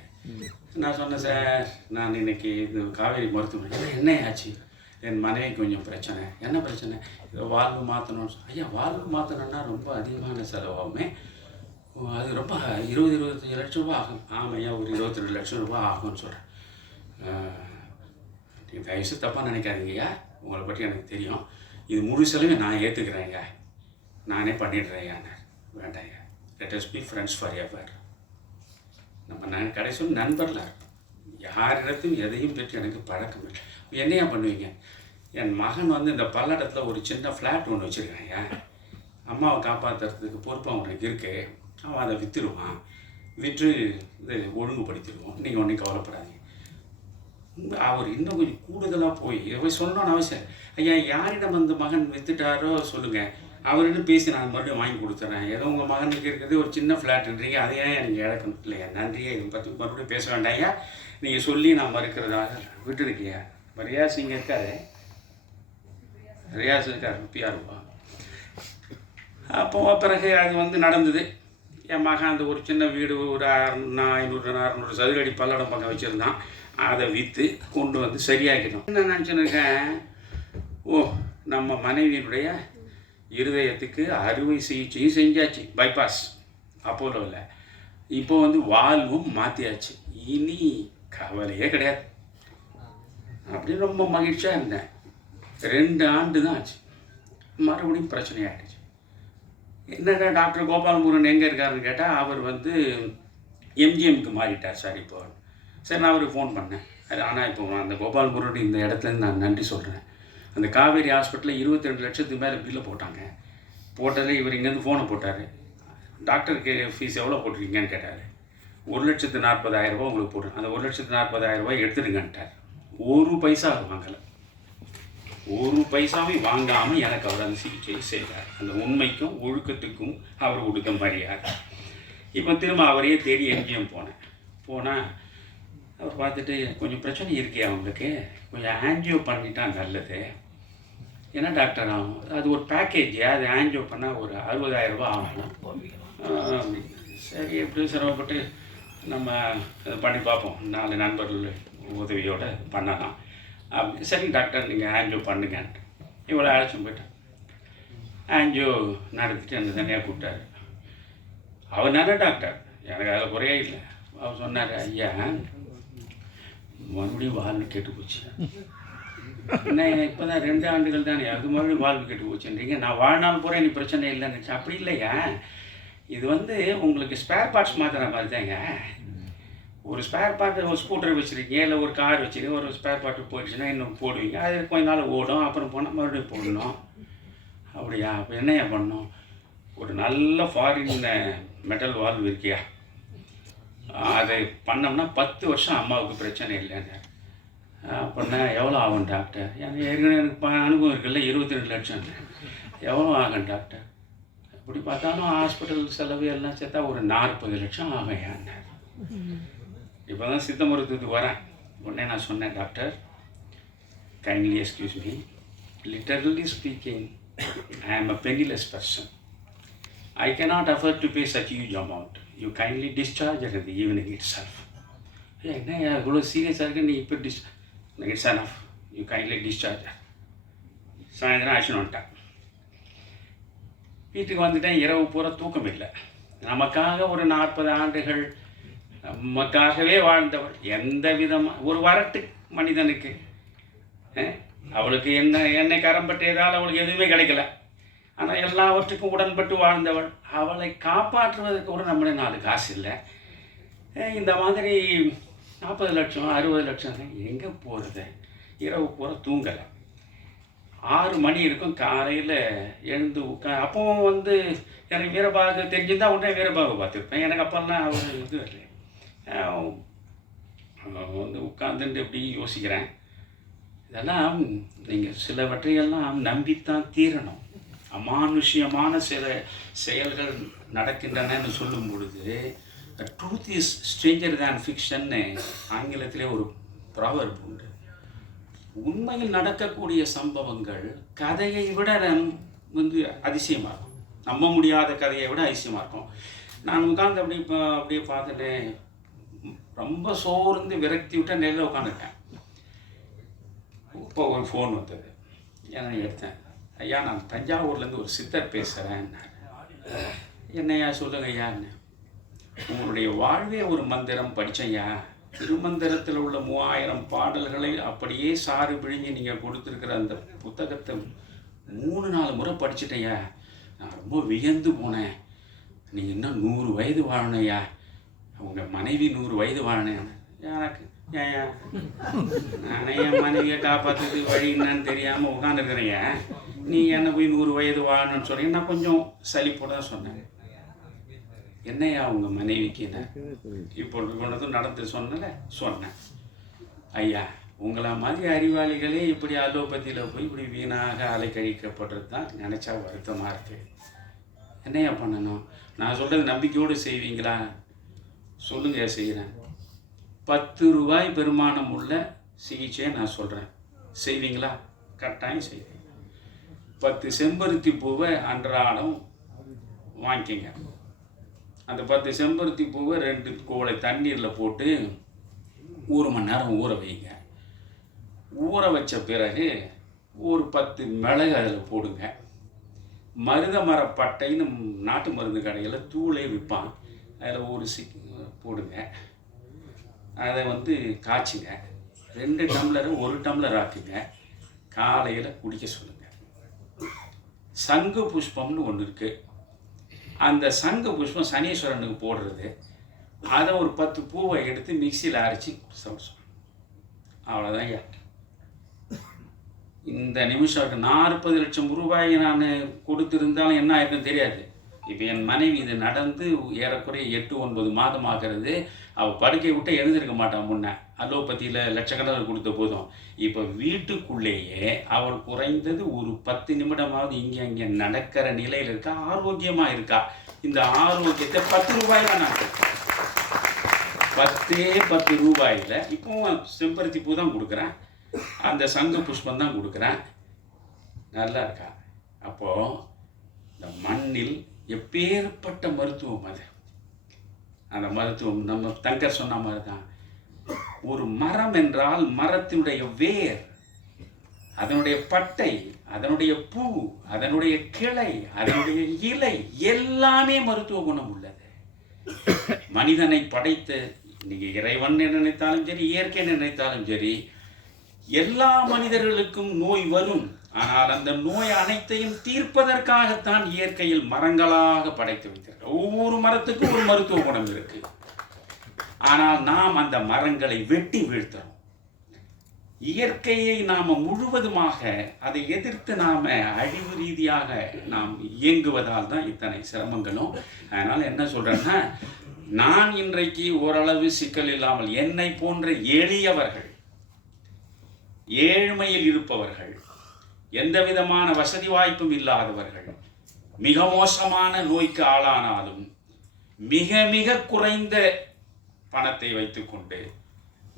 நான் சொன்னேன், சார் நான் இன்னைக்கு இது காவேரி மருத்துவமனை. என்ன ஆச்சு? என் மனைவிக்கு கொஞ்சம் பிரச்சனை. என்ன பிரச்சனை? இதை வால்வு மாற்றணும். ஐயா வால்வு மாற்றணுன்னா ரொம்ப அதிகமான செலவாகுமே, அது ரொம்ப 20-25 லட்சம் ரூபா ஆகும். ஆமாம் ஐயா, ஒரு 22 லட்சம் ரூபா ஆகும்னு சொல்கிறேன். நீங்கள் தயவுசு தப்பாக நினைக்காதீங்கய்யா, உங்களை பற்றி எனக்கு தெரியும், இது முழு செலவை நான் ஏற்றுக்கிறேங்க, நானே பண்ணிடுறேன். வேண்டாம், let us be friends for ever. நம்ம கடைசியில் நண்பர்லாம் இருப்போம். யாரிடத்தையும் எதையும் பற்றி எனக்கு பழக்கம் இல்லை. என்னையா பண்ணுவீங்க? என் மகன் வந்து இந்த பல்லடத்தில் ஒரு சின்ன ஃப்ளாட் ஒன்று வச்சுருக்காங்க. அம்மாவை காப்பாற்றுறதுக்கு பொறுப்பு அவனுக்கு இருக்குது. அவன் அதை விற்றுருவான். விற்று இதை ஒழுங்குபடுத்திடுவோம், நீங்கள் ஒன்றும் கவலைப்படாதீங்க. அவர் இன்னும் கொஞ்சம் கூடுதலாக போய் இதை சொல்லணும்னு அவசியம். ஐயா யாரிடம் அந்த மகன் விற்றுட்டாரோ சொல்லுங்கள், அவர்கிட்ட பேசி நான் மறுபடியும் வாங்கி கொடுத்துட்றேன். ஏதோ உங்கள் மகனுக்கு இருக்கிறது ஒரு சின்ன ஃப்ளாட்ன்றீங்க, அதையே நீங்கள் இழக்கணும் இல்லையா? நன்றியே, இதை பற்றி மறுபடியும் பேச வேண்டாம்யா, நீங்கள் சொல்லி நான் மறுக்கிறதாக விட்டுருக்கியா. ரியாஸ் இங்கே இருக்காரு, ரியாஸ் இருக்கார், பிஆர்வா. அப்போ பிறகு அது வந்து நடந்தது. என் மகன் அந்த ஒரு சின்ன வீடு ஒரு 500-600 சதுரடி பல்லடம் பக்கம் வச்சுருந்தான். அதை விற்று கொண்டு வந்து சரியாக்கிட்டோம். என்ன நினச்சிருக்கேன், ஓ நம்ம மனைவியினுடைய இருதயத்துக்கு அறுவை சிகிச்சையும் செஞ்சாச்சு, பைபாஸ் அப்போலோவில். இப்போ வந்து வால்வும் மாற்றியாச்சு, இனி கவலையே கிடையாது அப்படின்னு ரொம்ப மகிழ்ச்சியாக இருந்தேன். 2 ஆண்டு தான் ஆச்சு, மறுபடியும் பிரச்சனையாகிடுச்சு. என்னடா டாக்டர் கோபால் முருகன் எங்கே இருக்காருன்னு கேட்டால், அவர் வந்து எம்ஜிஎம்க்கு மாறிட்டார் சார் இப்போ. சரி நான் அவருக்கு ஃபோன் பண்ணேன். அது ஆனால் இப்போ அந்த கோபால் முருகன் இந்த இடத்துலேருந்து நான் நன்றி சொல்கிறேன். அந்த காவேரி ஹாஸ்பிட்டலில் 22 லட்சத்துக்கு மேலே பில்லை போட்டாங்க. போட்டதில் இவர் இங்கேருந்து ஃபோனை போட்டார், டாக்டருக்கு ஃபீஸ் எவ்வளோ போட்டிருக்கீங்கன்னு கேட்டார். 1,40,000 ரூபா உங்களுக்கு போடுறேன், அந்த 1,40,000 ரூபாய் எடுத்துடுங்கன்ட்டார். 1 பைசா வாங்கலை, 1 பைசாவையும் வாங்காமல் எனக்கு அவர் அந்த சிகிச்சையை செய்தார். அந்த உண்மைக்கும் ஒழுக்கத்துக்கும் அவர் கொடுத்த மரியாதை. இப்போ திரும்ப அவரையே தேடி எங்கேயும் போனால் அவர் பார்த்துட்டு, கொஞ்சம் பிரச்சனை இருக்கே அவங்களுக்கு, கொஞ்சம் ஆன்ஜியோ பண்ணிட்டா நல்லது. என்ன டாக்டர் ஆகும்? அது ஒரு பேக்கேஜ், அது ஆன்ஜியோ பண்ணால் ஒரு 60,000 ரூபா ஆகும். சரி எப்படியும் சிரமப்பட்டு நம்ம பண்ணி பார்ப்போம், 4 நண்பர்கள் உதவியோடு பண்ணலாம். சரி டாக்டர் நீங்கள் ஆன்ஜியோ பண்ணுங்கன்ட்டு இவ்வளோ அழைச்சி போயிட்டேன். ஆன்ஜியோ நடத்திட்டு அந்த தனியாக கூப்பிட்டாரு. அவர் நல்ல டாக்டர், எனக்கு அதில் குறையே இல்லை. அவர் சொன்னார், ஐயா மறுபடியும் வாழ்வு கெட்டு போச்சு. என்ன இப்போ தான் 2 ஆண்டுகள் தானே, அது மறுபடியும் வாழ்வு கெட்டு போச்சுன்றீங்க. நான் வாழ்நாள் பூரா எனக்கு பிரச்சனை இல்லைன்னு நினச்சேன். அப்படி இல்லையா, இது வந்து உங்களுக்கு ஸ்பேர் பார்ட்ஸ் மாற்றுற மாதிரி தாங்க. ஒரு ஸ்பேர் பார்ட்டு, ஒரு ஸ்கூட்டர் வச்சுருக்கீங்க, இல்லை ஒரு கார் வச்சுருக்கீங்க, ஒரு ஸ்பேர் பார்ட்டு போயிடுச்சுன்னா இன்னும் போடுவீங்க. அது கொஞ்ச நாள் ஓடும், அப்புறம் போனால் மறுபடியும் போடணும். அப்படியா, அப்போ என்னையா பண்ணணும்? ஒரு நல்ல ஃபாரின் மெட்டல் வால்வ் இருக்கியா, அதை பண்ணோம்னா 10 வருஷம் அம்மாவுக்கு பிரச்சனை இல்லைங்க. அப்படின்னா எவ்வளோ ஆகும் டாக்டர்? எனக்கு ஏற்கனவே எனக்கு அனுபவம் இருக்குல்ல, 22 லட்சம். எவ்வளோ ஆகும் டாக்டர்? அப்படி பார்த்தாலும் ஹாஸ்பிட்டல் செலவு எல்லாம் சேர்த்தா ஒரு 40 லட்சம் ஆகும் ஏன். இப்போ தான் சித்த மருத்துவத்துக்கு வரேன். உடனே நான் சொன்னேன், doctor kindly excuse me, literally speaking I am a penniless person. I cannot afford to pay such huge amount. You kindly discharge her in the evening itself. என்ன இவ்வளோ சீரியஸாக இருக்கு, நீ இப்போ it's enough. You kindly discharge her. சாயந்தரம் action வந்துட்டேன். வீட்டுக்கு வந்துட்டேன். இரவு பூரா தூக்கம் இல்லை. நமக்காக ஒரு 40 ஆண்டுகள் நமக்காகவே வாழ்ந்தவள், எந்த விதமாக ஒரு வரட்டு மனிதனுக்கு அவளுக்கு என்னை கரம்பட்டதால் அவளுக்கு எதுவுமே கிடைக்கல. ஆனால் எல்லாவற்றுக்கும் உடன்பட்டு வாழ்ந்தவள், அவளை காப்பாற்றுவதற்கு கூட நம்மளே 4 காசு இல்லை. இந்த மாதிரி 40 லட்சம் 60 லட்சம் எங்கே போகிறது? இரவு பூரா தூங்கலை. 6 மணி இருக்கும். காலையில் எழுந்து அப்போவும் வந்து எனக்கு வீரபாகு தெரிஞ்சுருந்தா உடனே வீரபாகு பார்த்துருப்பேன். எனக்கு அப்போல்லாம் அவர் இது இல்லை. வந்து உட்காந்துட்டு எப்படி யோசிக்கிறேன், இதெல்லாம் நீங்கள் சிலவற்றையெல்லாம் நம்பித்தான் தீரணும். அமானுஷ்யமான சில செயல்கள் நடக்கின்றனன்னு சொல்லும் பொழுது ட்ரூத் இஸ் ஸ்ட்ரேஞ்சர் தேன் ஃபிக்ஷன்னு ஆங்கிலத்திலே ஒரு ப்ராவர்ப் உண்டு. உண்மையில் நடக்கக்கூடிய சம்பவங்கள் கதையை விட வந்து அதிசயமாக இருக்கும். நம்ப முடியாத கதையை விட அதிசயமாக இருக்கும். நான் உட்காந்து அப்படியே பார்த்துட்டு ரொம்ப சோர்ந்து விரக்தி விட்ட நேரில் உட்காந்துருக்கேன். இப்போ ஒரு ஃபோன் வந்தது. ஏன்னா எடுத்தேன். ஐயா, நான் தஞ்சாவூர்லேருந்து ஒரு சித்தர் பேசுகிறேன். என்னையா சொல்லுங்க ஐயான்னு. உங்களுடைய வாழ்வே ஒரு மந்திரம் படித்தேன்யா. திருமந்திரத்தில் உள்ள 3000 பாடல்களை அப்படியே சாறு பிழிஞ்சு நீங்கள் கொடுத்துருக்குற அந்த புத்தகத்தை 3-4 முறை படிச்சுட்டேயா. நான் ரொம்ப வியந்து போனேன். நீங்கள் இன்னும் 100 வயது வாழணையா, உங்கள் மனைவி 100 வயது வாழனேன். எனக்கு ஏன் நானே என் மனைவியை காப்பாற்றுறது வழி என்னன்னு தெரியாமல் உட்காந்துருக்குறீங்க, நீ என்ன போய் 100 வயது வாழணும்னு சொன்னீங்க. நான் கொஞ்சம் சலிப்போட தான் சொன்னேன். என்னையா உங்கள் மனைவிக்கு என்ன இப்பொழுது கொண்டதும் நடந்து சொன்னேன். ஐயா, உங்களை மாதிரி அறிவாளிகளே இப்படி அலோபதியில் போய் இப்படி வீணாக அலைக்கழிக்கப்படுறது தான் நினச்சா வருத்தமாக இருக்குது. என்னையா பண்ணணும்? நான் சொல்கிறது நம்பிக்கையோடு செய்வீங்களா? சொல்லுங்க, செய்கிறேன். 10 ரூபாய் பெருமானம் உள்ள சிகிச்சையை நான் சொல்கிறேன், செய்வீங்களா? கட்டாயம் செய்வீங்க. 10 செம்பருத்தி பூவை அன்றாடம் வாங்கிக்கங்க. அந்த 10 செம்பருத்தி பூவை 2 கோலை தண்ணீரில் போட்டு 1 மணி நேரம் ஊற வைங்க. ஊற வச்ச பிறகு ஒரு 10 மிளகு அதில் போடுங்க. மருத மரப்பட்டைன்னு நாட்டு மருந்து கடையில் தூளே விற்பான், அதில் ஒரு போடுங்க. அதை வந்து காய்ச்சுங்க. 2 டம்ளர் 1 டம்ளர் ஆக்குங்க. காலையில் குடிக்க சொல்லுங்கள். சங்கு புஷ்பம்னு ஒன்று இருக்குது. அந்த சங்கு புஷ்பம் சனீஸ்வரனுக்கு போடுறது. அதை ஒரு 10 பூவை எடுத்து மிக்சியில் அரைச்சி சொல்லுங்கள். அவ்வளோதான் ஐயா. இந்த நிமிஷம் 40 லட்சம் ரூபாய் நான் கொடுத்துருந்தாலும் என்ன ஆயிருக்குன்னு தெரியாது. இப்போ என் மனைவி இது நடந்து ஏறக்குறைய 8-9 மாதம் ஆகிறது. அவள் படுக்கை விட்டு எழுந்திருக்க மாட்டான். முன்ன அலோபதியில் லட்சக்கணக்கில் கொடுத்த போதும் இப்போ வீட்டுக்குள்ளேயே அவள் குறைந்தது ஒரு 10 நிமிடமாவது இங்கே அங்கே நடக்கிற நிலையில் இருக்கா, ஆரோக்கியமாக இருக்கா. இந்த ஆரோக்கியத்தை 10 ரூபாயில் நான் 10 ரூபாயில் இப்போவும் செம்பருத்தி பூ தான் கொடுக்குறேன், அந்த சங்கு புஷ்பம் தான் கொடுக்குறேன். நல்லா இருக்கா? அப்போது இந்த மண்ணில் எப்பேற்பட்ட மருத்துவம் அது. அந்த மருத்துவம் நம்ம தங்கர் சொன்ன மாதிரி தான். ஒரு மரம் என்றால் மரத்தினுடைய வேர், அதனுடைய பட்டை, அதனுடைய பூ, அதனுடைய கிளை, அதனுடைய இலை எல்லாமே மருத்துவ குணம் உள்ளது. மனிதனை படைத்த நீங்க இறைவன் நினைத்தாலும் சரி, இயற்கை நினைத்தாலும் சரி, எல்லா மனிதர்களுக்கும் நோய் வரும். ஆனால் அந்த நோய் அனைத்தையும் தீர்ப்பதற்காகத்தான் இயற்கையில் மரங்களாக படைத்து வைத்திருக்க. ஒவ்வொரு மரத்துக்கும் ஒரு மருத்துவ குணம் இருக்கு. ஆனால் நாம் அந்த மரங்களை வெட்டி வீழ்த்தோம். இயற்கையை நாம முழுவதுமாக அதை எதிர்த்து நாம அழிவு ரீதியாக நாம் இயங்குவதால் தான் இத்தனை சிரமங்களும். அதனால என்ன சொல்றேன்னா, நான் இன்றைக்கு ஓரளவு சிக்கல் இல்லாமல் என்னை போன்ற எளியவர்கள், ஏழ்மையில் இருப்பவர்கள், எந்த விதமான வசதி வாய்ப்பும் இல்லாதவர்கள், மிக மோசமான நோய்க்கு ஆளானாலும் மிக மிக குறைந்த பணத்தை வைத்துக்கொண்டு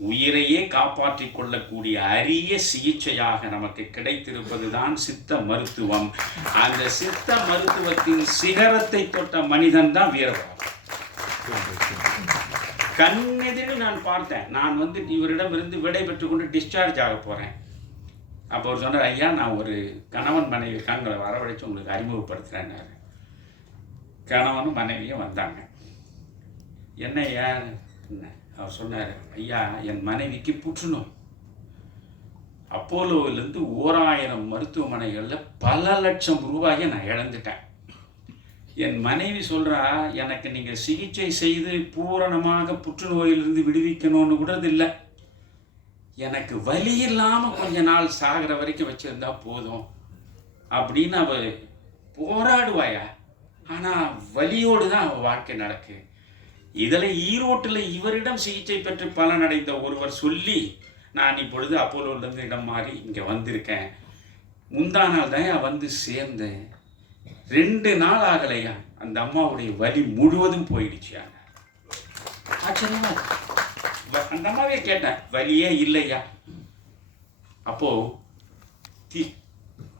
உயிரையே காப்பாற்றிக் கொள்ளக்கூடிய அரிய சிகிச்சையாக நமக்கு கிடைத்திருப்பதுதான் சித்த மருத்துவம். அந்த சித்த மருத்துவத்தின் சிகரத்தை தொட்ட மனிதன் தான் வீரபாகு. கண்ணெதிரில் நான் பார்த்தேன். நான் இவரிடமிருந்து விடை பெற்றுக் கொண்டு டிஸ்சார்ஜ் ஆக போறேன். அப்போ அவர் சொன்னார், ஐயா நான் ஒரு கணவன் மனைவி இருக்காங்க, வரவழைச்சு உங்களுக்கு அறிமுகப்படுத்துறேன்னாரு. கணவனும் மனைவியும் வந்தாங்க. என்ன ஏன் அவர் சொன்னார், ஐயா என் மனைவிக்கு புற்றுநோய். அப்போலோவிலிருந்து 1000 மருத்துவமனைகளில் பல லட்சம் ரூபாயை நான் இழந்துட்டேன். என் மனைவி சொல்கிறா, எனக்கு நீங்கள் சிகிச்சை செய்து பூரணமாக புற்றுநோயிலிருந்து விடுவிக்கணும்னு கூட இல்லை, எனக்கு வலி இல்லாமல் கொஞ்ச நாள் சாகிற வரைக்கும் வச்சுருந்தா போதும் அப்படின்னு அவள் போராடுவாயா. ஆனால் வலியோடு தான் அவள் வாழ்க்கை நடக்கு. இதில் ஈரோட்டில் இவரிடம் சிகிச்சை பெற்று பலனடைந்த ஒருவர் சொல்லி நான் இப்பொழுது அப்போலோவிலேருந்து இடம் மாறி இங்கே வந்திருக்கேன். முந்தா நாள் தான் வந்து சேர்ந்தேன். 2 நாள் ஆகலையா அந்த அம்மாவுடைய வலி முழுவதும் போயிடுச்சு. ஆச்சரியமா அந்த அம்மாவே கேட்டேன், வலியே இல்லையா? அப்போ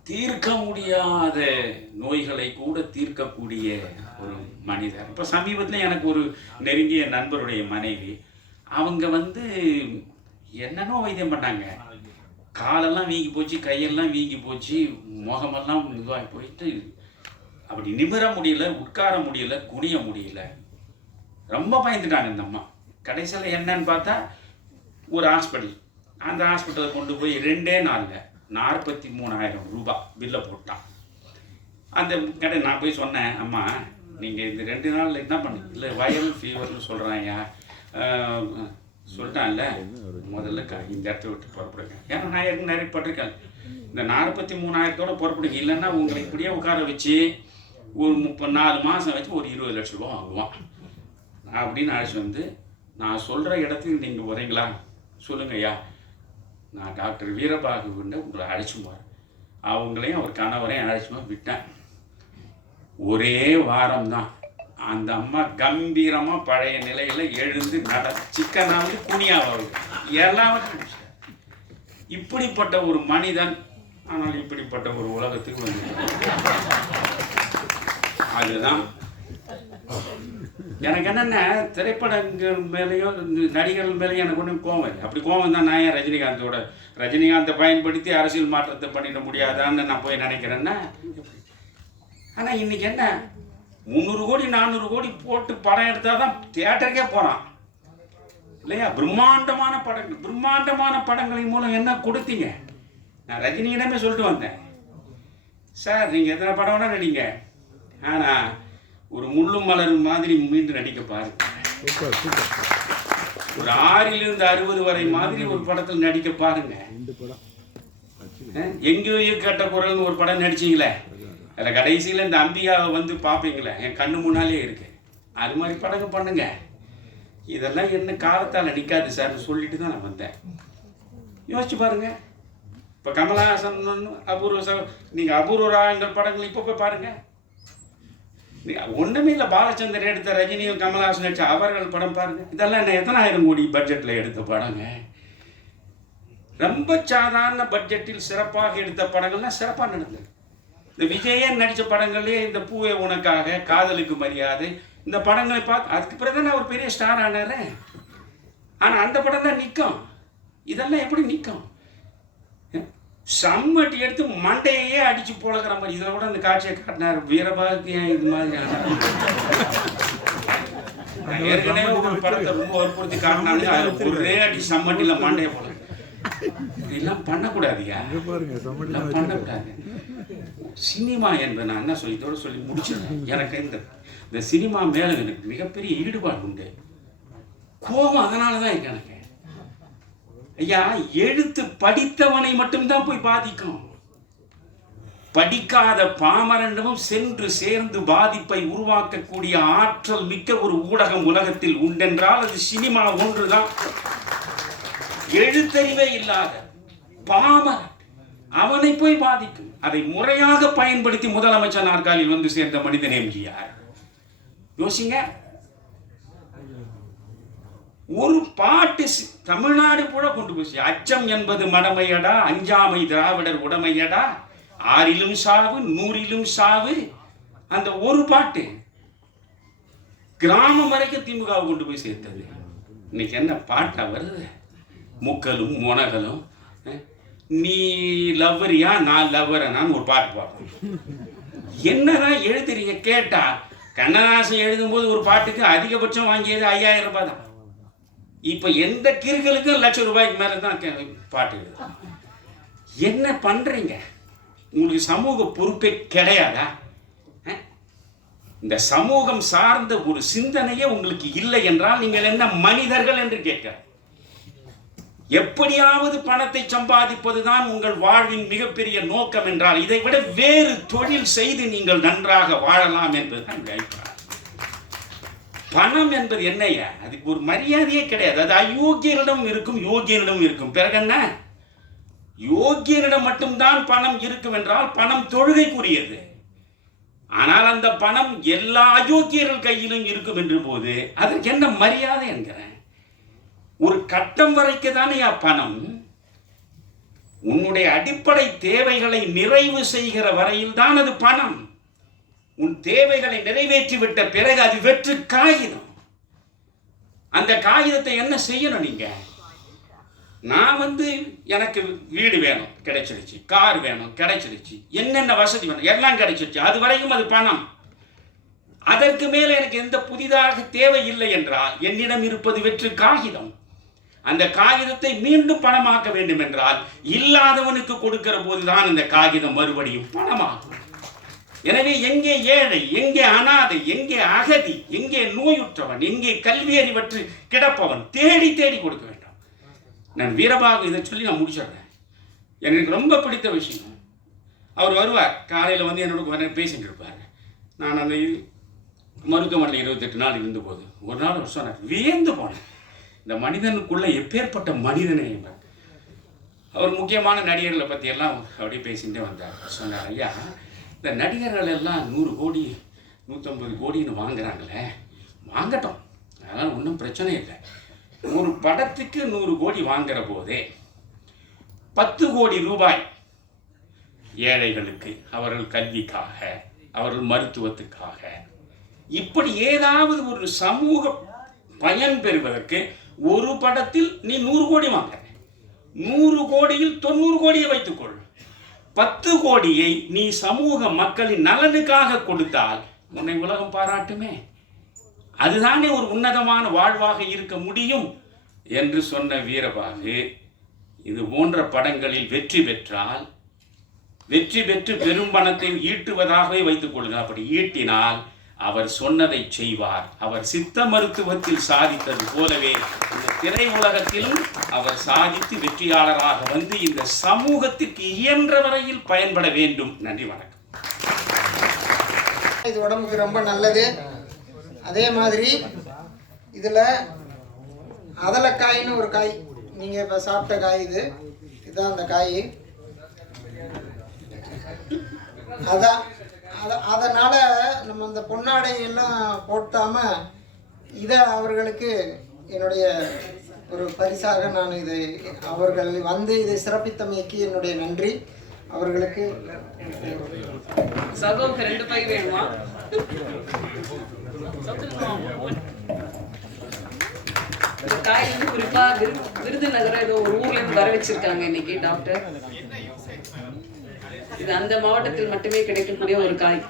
தீர்க்க முடியாத நோய்களை கூட தீர்க்கக்கூடிய ஒரு மனிதர். இப்போ சமீபத்தில் எனக்கு ஒரு நெருங்கிய நண்பருடைய மனைவி, அவங்க என்னென்னோ வைத்தியம் பண்ணாங்க. காலெல்லாம் வீங்கி போச்சு, கையெல்லாம் வீங்கி போச்சு, முகமெல்லாம் இதுவாகி போயிட்டு அப்படி நிமிர முடியல, உட்கார முடியல, குனிய முடியல. ரொம்ப பயந்துட்டாங்க இந்த அம்மா. கடைசியில் என்னன்னு பார்த்தா ஒரு ஹாஸ்பிட்டல், அந்த ஹாஸ்பிட்டலில் கொண்டு போய் 2 நாளில் 43,000 ரூபாய் பில்லை போட்டான். அந்த கடை நான் போய் சொன்னேன், அம்மா நீங்கள் இந்த 2 நாளில் என்ன பண்ணு, இல்லை வைரல் ஃபீவர்னு சொல்கிறாங்க சொல்லிட்டான்ல, முதல்ல இந்த இடத்த விட்டு புறப்படுங்க. ஏன்னா நான் ஏற்கனவே நிறைய பட்டிருக்கேன். இந்த 43,000 புறப்படுங்க, இல்லைன்னா உங்களை இப்படியே உட்கார வச்சு ஒரு 34 மாதம் வச்சு ஒரு 20 லட்சம் ரூபா வாங்குவான் அப்படின்னு அழைச்சி நான் சொல்கிற இடத்துக்கு நீங்கள் வரீங்களா, சொல்லுங்க ஐயா, நான் டாக்டர் வீரபாகுவின் உங்களை அழைச்சி போகிறேன். அவங்களையும் அவர் கணவரையும் அழைச்சி விட்டேன். ஒரே வாரம் தான் அந்த அம்மா கம்பீரமாக பழைய நிலையில் எழுந்து சிக்கனாவது குனியாவது எல்லாவற்றையும். இப்படிப்பட்ட ஒரு மனிதன், ஆனால் இப்படிப்பட்ட ஒரு உலகத்துக்கு அதுதான் எனக்கு என்னென்ன திரைப்படங்கள் மேலேயும் நடிகர்கள் மேலேயும் எனக்கு ஒன்றும் கோவம் இல்லை. அப்படி கோவம் தான் நான் ஏன் ரஜினிகாந்தை பயன்படுத்தி அரசியல் மாற்றத்தை பண்ணிட முடியாதான்னு நான் போய் நினைக்கிறேன்னா. ஆனால் இன்னைக்கு என்ன 300 கோடி 400 கோடி போட்டு படம் எடுத்தால் தான் தியேட்டருக்கே போகிறான் இல்லையா? பிரம்மாண்டமான படங்களின் மூலம் என்ன கொடுத்தீங்க? நான் ரஜினியிடமே சொல்லிட்டு வந்தேன், சார் நீங்கள் எத்தனை படம் வேணால் நடிங்க, ஆனால் ஒரு முள்ளும் மலரும் மாதிரி மீண்டும் நடிக்க பாருங்க. ஒரு 6லிருந்து 60 வரை மாதிரி ஒரு படத்தில் நடிக்க பாருங்க. எங்கேயோ கேட்ட குரல்னு ஒரு படம் நடிச்சிங்களே, அதில் கடைசியில் இந்த அம்பிகாவை பார்ப்பீங்களே, என் கண்ணு முன்னாலே இருக்கு. அது மாதிரி படங்கள் பண்ணுங்க. இதெல்லாம் என்ன காலத்தால் நடிக்காது சார்னு சொல்லிட்டு தான் நான் வந்தேன். யோசிச்சு பாருங்க. இப்போ கமலஹாசன் நீங்கள் அபூர்வ ராகங்கள் படங்கள் இப்போ போய் பாருங்க. ஒன்றுமே இல்லை, பாலச்சந்தர் எடுத்த ரஜினியும் கமலஹாசன் நடிச்ச அவர்கள் படம் பாருங்க. இதெல்லாம் என்ன எத்தனை 1000 கோடி பட்ஜெட்டில் எடுத்த படங்க. ரொம்ப சாதாரண பட்ஜெட்டில் சிறப்பாக எடுத்த படங்கள்லாம் சிறப்பாக நடந்தது. இந்த விஜயன் நடித்த படங்கள்லேயே இந்த பூவே உனக்காக, காதலுக்கு மரியாதை, இந்த படங்களை பார்த்து அதுக்கு பிறகு தான் அவர் பெரிய ஸ்டார் ஆனார். ஆனால் அந்த படம் தான் நிற்கும். இதெல்லாம் எப்படி நிற்கும்? சம்மட்டி எடுத்து மண்டையே அடிச்சு போலக்கிற மாதிரி. இதில் கூட அந்த காட்சியை காட்டினார் வீரபாகுக்கு. ஏன் இது மாதிரி ஏற்கனவே ஒரு படத்தை ரொம்ப வற்புறுத்தி காட்டினாங்க, ஒரே அடி சம்மட்டியில் மண்டையை போல. இதெல்லாம் பண்ணக்கூடாதுயா, பண்ணக்கூடாது. சினிமா என்பது நான் என்ன சொல்லி இதோட சொல்லி முடிச்சிருக்கேன். எனக்கு இந்த சினிமா மேலே எனக்கு மிகப்பெரிய ஈடுபாடு உண்டு, கோபம் அதனால தான் இருக்கு எனக்கு. ஐயா, எழுத்து படித்தவனை மட்டும்தான் போய் பாதிக்கும். படிக்காத பாமரண்டமும் சென்று சேர்ந்து பாதிப்பை உருவாக்கக்கூடிய ஆற்றல் மிக்க ஒரு ஊடகம் உலகத்தில் உண்டென்றால் அது சினிமா ஒன்றுதான். எழுத்தறிவே இல்லாத பாமரன் அவனை போய் பாதிக்கும். அதை முறையாக பயன்படுத்தி முதலமைச்சர் நாற்காலியில் வந்து சேர்ந்த மனிதன் எம்ஜிஆர். யோசிங்க, ஒரு பாட்டு தமிழ்நாடு கூட கொண்டு போச்சு. அச்சம் என்பது மடமையடா, அஞ்சாமை திராவிடர் உடமையடா, ஆறிலும் சாவு நூறிலும் சாவு. அந்த ஒரு பாட்டு கிராமம் வரைக்கும் திமுக கொண்டு போய் சேர்த்தது. இன்னைக்கு என்ன பாட்டா வருது? முக்கலும் முனகலும், நீ லவ்வரியா நான் லவ்வரனான்னு ஒரு பாட்டு பாடுறோம். என்னதான் எழுதுறீங்க கேட்டா, கண்ணதாசன் எழுதும்போது ஒரு பாட்டுக்கு அதிகபட்சம் வாங்கியது 5000 ரூபாய் தான். இப்ப எந்த கிறுகளுக்கும் ₹1,00,000 மேல தான் பாட்டு. என்ன பண்றீங்க? உங்களுக்கு சமூக பொறுப்பே கிடையாதா? இந்த சமூகம் சார்ந்த ஒரு சிந்தனையே உங்களுக்கு இல்லை என்றால் நீங்கள் என்ன மனிதர்கள் என்று கேட்க. எப்படியாவது பணத்தை சம்பாதிப்பதுதான் உங்கள் வாழ்வின் மிகப்பெரிய நோக்கம் என்றால் இதை விட வேறு தொழில் செய்து நீங்கள் நன்றாக வாழலாம் என்பதுதான் அபிப்பிராயம். பணம் என்பது என்னையா? அதுக்கு ஒரு மரியாதையே கிடையாது. அது அயோக்கியரிடம் இருக்கும், யோகியனிடம் இருக்கும். பிறகு என்ன? யோகியனிடம் மட்டும்தான் பணம் இருக்கும் என்றால் பணம் தொழுகைக்குரியது. ஆனால் அந்த பணம் எல்லா அயோக்கியர்கள் கையிலும் இருக்கும் என்ற போது அதற்கு என்ன மரியாதை என்கிறேன்? ஒரு கட்டம் வரைக்கு தானே பணம். உன்னுடைய அடிப்படை தேவைகளை நிறைவு செய்கிற வரையில் தான் அது பணம். உன் தேவைகளை நிறைவேற்றிவிட்ட பிறகு அது வெற்று காகிதம். அந்த காகிதத்தை என்ன செய்யணும் நீங்க? நான் எனக்கு வீடு வேணும் கிடைச்சிருச்சு, கார் வேணும் கிடைச்சிருச்சு, என்னென்ன வசதி வேணும் எல்லாம் கிடைச்சிருச்சு, அது வரைக்கும் அது பணம். அதற்கு மேல எனக்கு எந்த புதிதாக தேவை இல்லை என்றால் என்னிடம் இருப்பது வெற்று காகிதம். அந்த காகிதத்தை மீண்டும் பணமாக்க வேண்டும் என்றால் இல்லாதவனுக்கு கொடுக்கிற போதுதான் இந்த காகிதம் மறுபடியும் பணமாகும். எனவே எங்கே ஏழை, எங்கே அனாதை, எங்கே அகதி, எங்கே நோயுற்றவன், எங்கே கல்வியறிவற்று கிடப்பவன் தேடி தேடி கொடுக்க வேண்டும். நான் வீரபாகு இதை சொல்லி நான் முடிச்சிடுறேன். எனக்கு ரொம்ப பிடித்த விஷயம், அவர் வருவார் காலையில் என்னோட பேசிட்டு இருப்பார். நான் அந்த மருத்துவமனையில் 28 நாள் இருந்தபோது ஒரு நாள் ஒரு சொன்னார், வியந்து போனேன். இந்த மனிதனுக்குள்ள எப்பேற்பட்ட மனிதனே. அவர் முக்கியமான நடிகர்களை பற்றி எல்லாம் அப்படியே பேசிகிட்டே வந்தார். சொன்னார், ஐயா இந்த நடிகர்கள் எல்லாம் 100 கோடி 150 கோடின்னு வாங்குறாங்களே, வாங்கட்டும், அதனால் ஒன்றும் பிரச்சனை இல்லை. ஒரு படத்துக்கு 100 கோடி வாங்குற போதே 10 கோடி ரூபாய் ஏழைகளுக்கு, அவர்கள் கல்விக்காக, அவர்கள் மருத்துவத்துக்காக, இப்படி ஏதாவது ஒரு சமூக பயன் பெறுவதற்கு ஒரு படத்தில் நீ 100 கோடி வாங்க. 100 கோடியில் 90 கோடியை வைத்துக்கொள். 10 கோடியை நீ சமூக மக்களின் நலனுக்காக கொடுத்தால் உன்னை உலகம் பாராட்டுமே. அதுதானே ஒரு உன்னதமான வாழ்வாக இருக்க முடியும் என்று சொன்ன வீரபாகு இது போன்ற படங்களில் வெற்றி பெற்றால், வெற்றி பெற்று பெரும் பணத்தை ஈட்டுவதாகவே வைத்துக் கொள்ளுங்கள். அப்படி ஈட்டினால் அவர் சொன்னதை செய்வார். அவர் சித்த மருத்துவத்தில் சாதித்தது போலவே இந்த திரை உலகத்திலும் அவர் சாதித்து வெற்றியாளராக வந்து இந்த சமூகத்திற்கு இயன்ற வரையில் பயன்பட வேண்டும். நன்றி, வணக்கம். இது உடம்புக்கு ரொம்ப நல்லது. அதே மாதிரி இதில் அதலக்காயின்னு ஒரு காய், நீங்கள் இப்போ சாப்பிட்ட காய் இதுதான் அந்த காய். அதனால் நம்ம இந்த பொன்னாடை எல்லாம் போட்டாமல் இதை அவர்களுக்கு என்னுடைய ஒரு பரிசாக நான் இதை அவர்கள் இதை சிறப்பித்தமைக்கு என்னுடைய நன்றி. அவர்களுக்கு சகோக்கு 2 பை வேணுமா? இந்த காய் குறிப்பா விருதுநகர் ஏதோ ஒரு ஊர்ல இருந்து வர வச்சிருக்காங்க இன்னைக்கு டாக்டர். இது அந்த மாவட்டத்தில் மட்டுமே கிடைக்கக்கூடிய ஒரு காய்.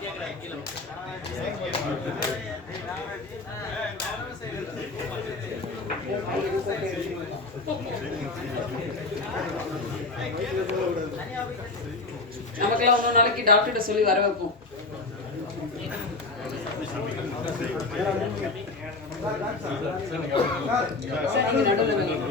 நமக்கெல்லாம் இன்னொரு நாளைக்கு டாக்டர்கிட்ட சொல்லி வர வைப்போம். சார் நீங்க நடுவில்